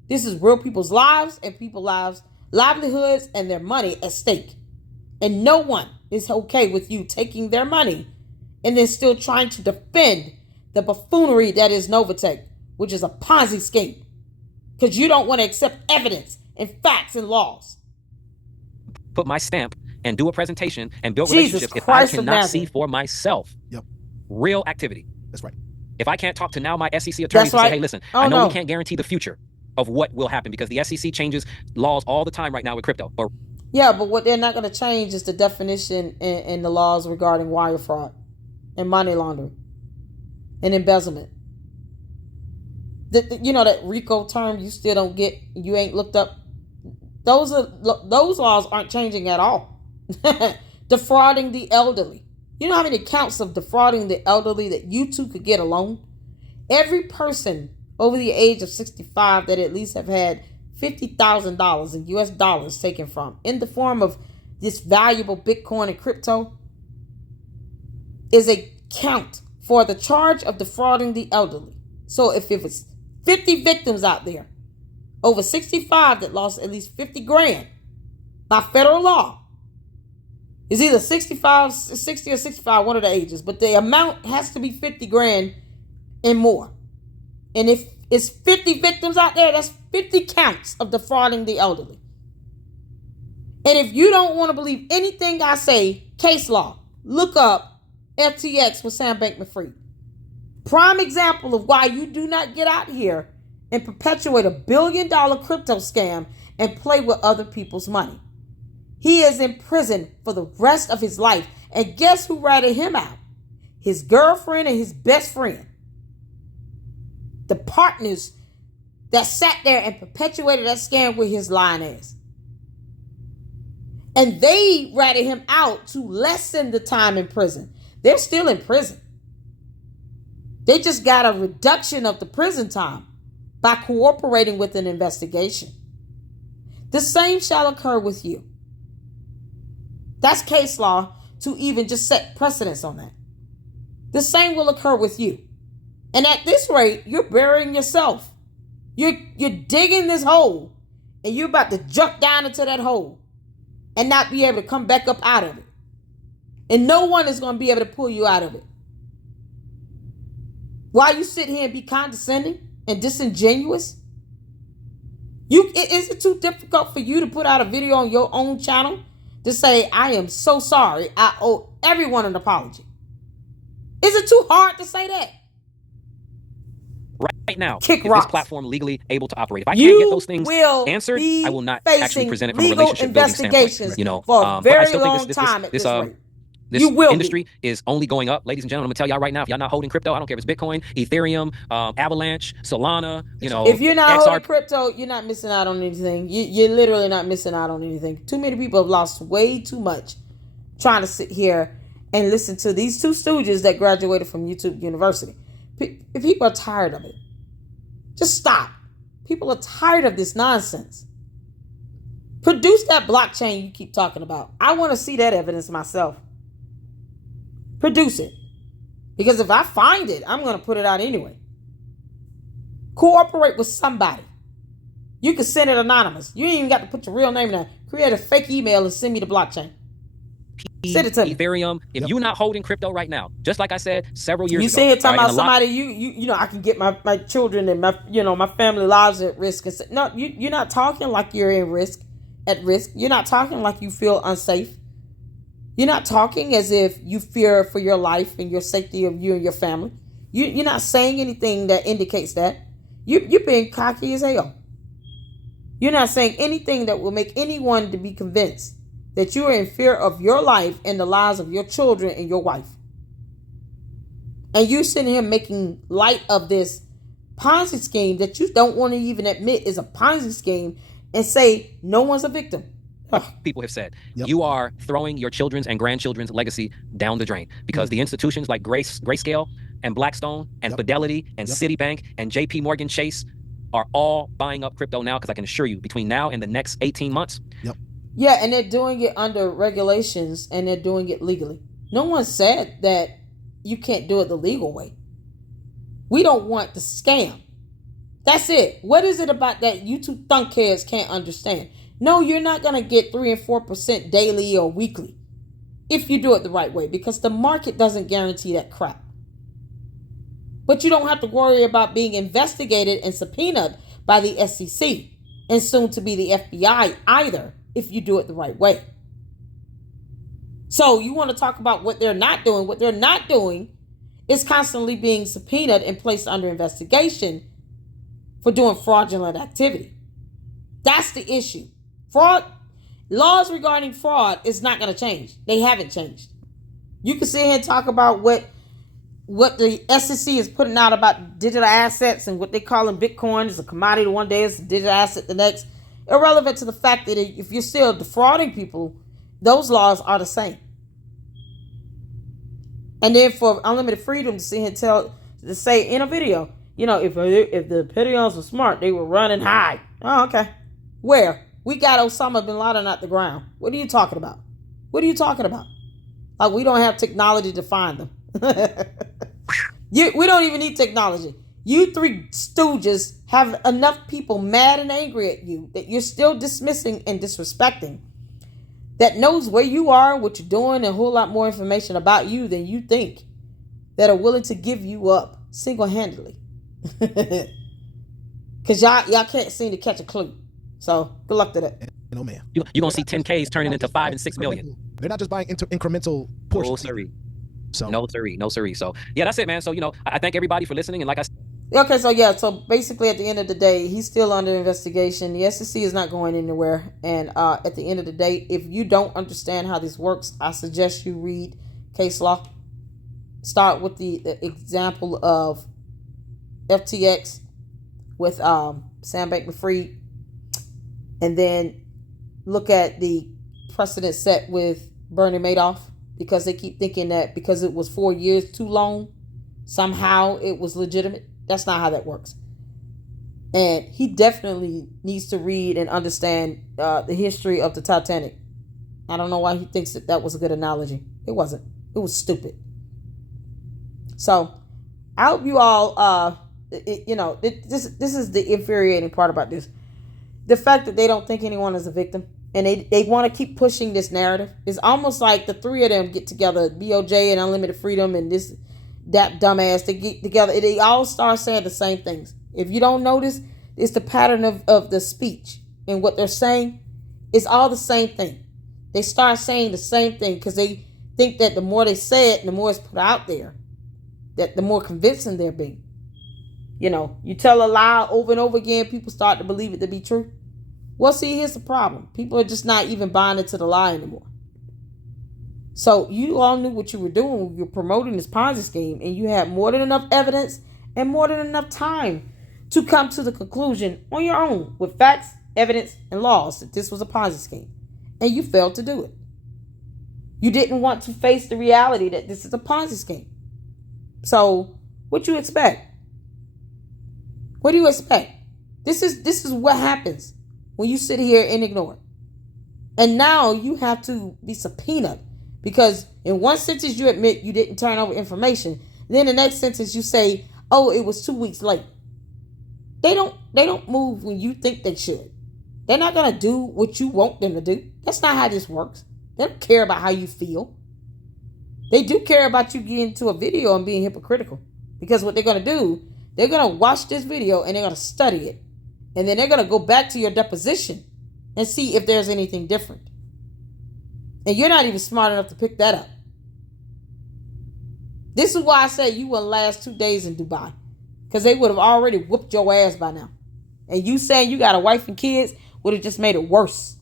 this is real people's lives and people's lives, livelihoods, and their money at stake. And no one is okay with you taking their money and then still trying to defend the buffoonery that is NovaTech, which is a Ponzi scheme, because you don't want to accept evidence and facts and laws. Put my stamp and do a presentation and build relationships if I cannot see for myself real activity. That's right. If I can't talk to now my SEC attorneys and say, hey, listen, I know we can't guarantee the future of what will happen because the SEC changes laws all the time right now with crypto. But what they're not going to change is the definition in the laws regarding wire fraud and money laundering and embezzlement. That RICO term you still don't get, you ain't looked up. Those laws aren't changing at all. Defrauding the elderly. You know how many counts of defrauding the elderly that you two could get alone? Every person over the age of 65 that at least have had $50,000 in US dollars taken from in the form of this valuable Bitcoin and crypto is a count for the charge of defrauding the elderly. So if it's 50 victims out there over 65 that lost at least 50 grand by federal law, it's either 60 or 65, one of the ages, but the amount has to be 50 grand and more. And if it's 50 victims out there, that's 50 counts of defrauding the elderly. And if you don't want to believe anything I say, case law, look up FTX with Sam Bankman-Fried. Prime example of why you do not get out here and perpetuate $1 billion crypto scam and play with other people's money. He is in prison for the rest of his life. And guess who ratted him out? His girlfriend and his best friend. The partners that sat there and perpetuated that scam with his lying ass. And they ratted him out to lessen the time in prison. They're still in prison. They just got a reduction of the prison time by cooperating with an investigation. The same shall occur with you. That's case law to even just set precedence on that. The same will occur with you. And at this rate, you're burying yourself. You're digging this hole and you're about to jump down into that hole and not be able to come back up out of it. And no one is going to be able to pull you out of it. While you sit here and be condescending and disingenuous, is it too difficult for you to put out a video on your own channel to say, I am so sorry, I owe everyone an apology? Is it too hard to say that? Right now, Kick is rocks. this platform legally able to operate? If I can't get those things answered, I will not actually present it from a relationship building standpoint. For a very long this time at this rate. This You will industry is only going up. Ladies and gentlemen, I'm going to tell y'all right now, if y'all not holding crypto, I don't care if it's Bitcoin, Ethereum, Avalanche, Solana, if you're not holding crypto, you're not missing out on anything. You're literally not missing out on anything. Too many people have lost way too much trying to sit here and listen to these two stooges that graduated from YouTube University. If people are tired of it, just stop. People are tired of this nonsense. Produce that blockchain you keep talking about. I want to see that evidence myself. Produce it. Because if I find it, I'm going to put it out anyway. Cooperate with somebody. You can send it anonymous. You ain't even got to put your real name in there. Create a fake email and send me the blockchain. Ethereum. If you're not holding crypto right now, just like I said several years ago. You see it talking about somebody, you know, I can get my children and my family lives at risk. And no, you're not talking like you're at risk. You're not talking like you feel unsafe. You're not talking as if you fear for your life and your safety of you and your family. You're not saying anything that indicates that. You're being cocky as hell. You're not saying anything that will make anyone to be convinced that you are in fear of your life and the lives of your children and your wife. And you're sitting here making light of this Ponzi scheme that you don't want to even admit is a Ponzi scheme and say no one's a victim. People have said, you are throwing your children's and grandchildren's legacy down the drain because the institutions like Grayscale and Blackstone and Fidelity and Citibank and JP Morgan Chase are all buying up crypto now, because I can assure you between now and the next 18 months. Yeah, and they're doing it under regulations and they're doing it legally. No one said that you can't do it the legal way. We don't want the scam. That's it. What is it about that you two thunkheads can't understand? No, you're not going to get 3 and 4% daily or weekly if you do it the right way, because the market doesn't guarantee that crap. But you don't have to worry about being investigated and subpoenaed by the SEC and soon to be the FBI either if you do it the right way. So you want to talk about what they're not doing. What they're not doing is constantly being subpoenaed and placed under investigation for doing fraudulent activity. That's the issue. Fraud, laws regarding fraud is not going to change. They haven't changed. You can sit here and talk about what the SEC is putting out about digital assets and what they call in Bitcoin is a commodity one day, it's a digital asset the next. Irrelevant to the fact that if you're still defrauding people, those laws are the same. And then for unlimited freedom to sit here and to say in a video, you know, if the Pedions were smart, they were running high. Oh, okay. Where? We got Osama bin Laden out the ground. What are you talking about? What are you talking about? Like, we don't have technology to find them. We don't even need technology. You three stooges have enough people mad and angry at you that you're still dismissing and disrespecting, that knows where you are, what you're doing, and a whole lot more information about you than you think, that are willing to give you up single-handedly. Because y'all can't seem to catch a clue. So good luck to that. No, man. You're going to see 10Ks turning into 5 and 6 million. They're not just buying incremental portions. No, siree. So, yeah, that's it, man. So, you know, I thank everybody for listening. And like I said. Okay, so basically at the end of the day, he's still under investigation. The SEC is not going anywhere. And at the end of the day, if you don't understand how this works, I suggest you read case law. Start with the example of FTX with Sam Bankman-Fried. And then look at the precedent set with Bernie Madoff, because they keep thinking that because it was 4 years too long, somehow it was legitimate. That's not how that works. And he definitely needs to read and understand the history of the Titanic. I don't know why he thinks that was a good analogy. It wasn't. It was stupid. So I hope you all, this is the infuriating part about this. The fact that they don't think anyone is a victim, and they want to keep pushing this narrative. It's almost like the three of them get together, BOJ and Unlimited Freedom and that dumbass, they get together. They all start saying the same things. If you don't notice, it's the pattern of the speech and what they're saying. It's all the same thing. They start saying the same thing because they think that the more they say it and the more it's put out there, that the more convincing they're being. You know, you tell a lie over and over again, people start to believe it to be true. Well, see, here's the problem. People are just not even buying into the lie anymore. So you all knew what you were doing. You're promoting this Ponzi scheme, and you had more than enough evidence and more than enough time to come to the conclusion on your own with facts, evidence, and laws that this was a Ponzi scheme. And you failed to do it. You didn't want to face the reality that this is a Ponzi scheme. So what do you expect? What do you expect? This is what happens when you sit here and ignore it. And now you have to be subpoenaed, because in one sentence you admit you didn't turn over information. Then the next sentence you say, oh, it was 2 weeks late. They don't move when you think they should. They're not going to do what you want them to do. That's not how this works. They don't care about how you feel. They do care about you getting into a video and being hypocritical. Because what they're going to do, they're going to watch this video and they're going to study it. And then they're going to go back to your deposition and see if there's anything different. And you're not even smart enough to pick that up. This is why I say you wouldn't last 2 days in Dubai. Because they would have already whooped your ass by now. And you saying you got a wife and kids would have just made it worse.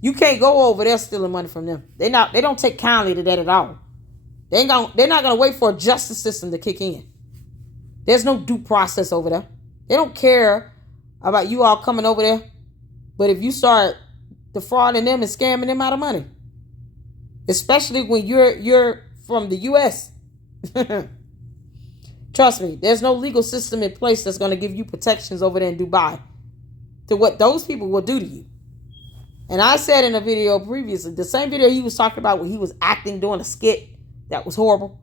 You can't go over there stealing money from them. They don't take kindly to that at all. They're not going to wait for a justice system to kick in. There's no due process over there. They don't care about you all coming over there. But if you start defrauding them and scamming them out of money, especially when you're from the U.S., trust me, there's no legal system in place that's going to give you protections over there in Dubai to what those people will do to you. And I said in a video previously, the same video he was talking about when he was acting, doing a skit that was horrible.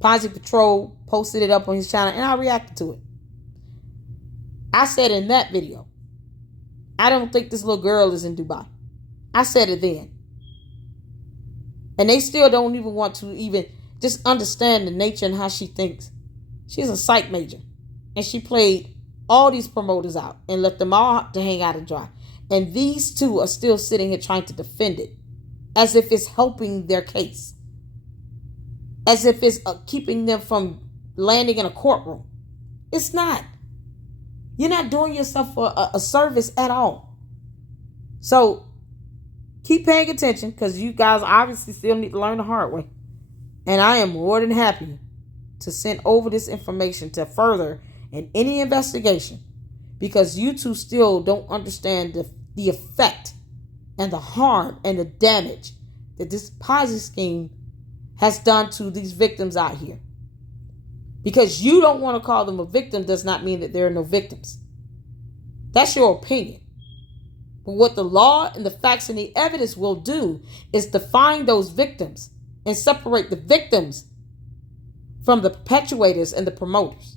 Ponzi Patrol posted it up on his channel and I reacted to it. I said in that video, I don't think this little girl is in Dubai. I said it then. And they still don't even want to even just understand the nature and how she thinks. She's a psych major. And she played all these promoters out and left them all to hang out and dry. And these two are still sitting here trying to defend it. As if it's helping their case. As if it's keeping them from landing in a courtroom. It's not. You're not doing yourself a service at all. So, keep paying attention because you guys obviously still need to learn the hard way. And I am more than happy to send over this information to further in any investigation because you two still don't understand the effect and the harm and the damage that this Ponzi scheme has done to these victims out here. Because you don't want to call them a victim does not mean that there are no victims. That's your opinion. But what the law and the facts and the evidence will do is define those victims and separate the victims from the perpetuators and the promoters.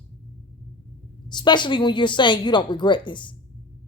Especially when you're saying you don't regret this.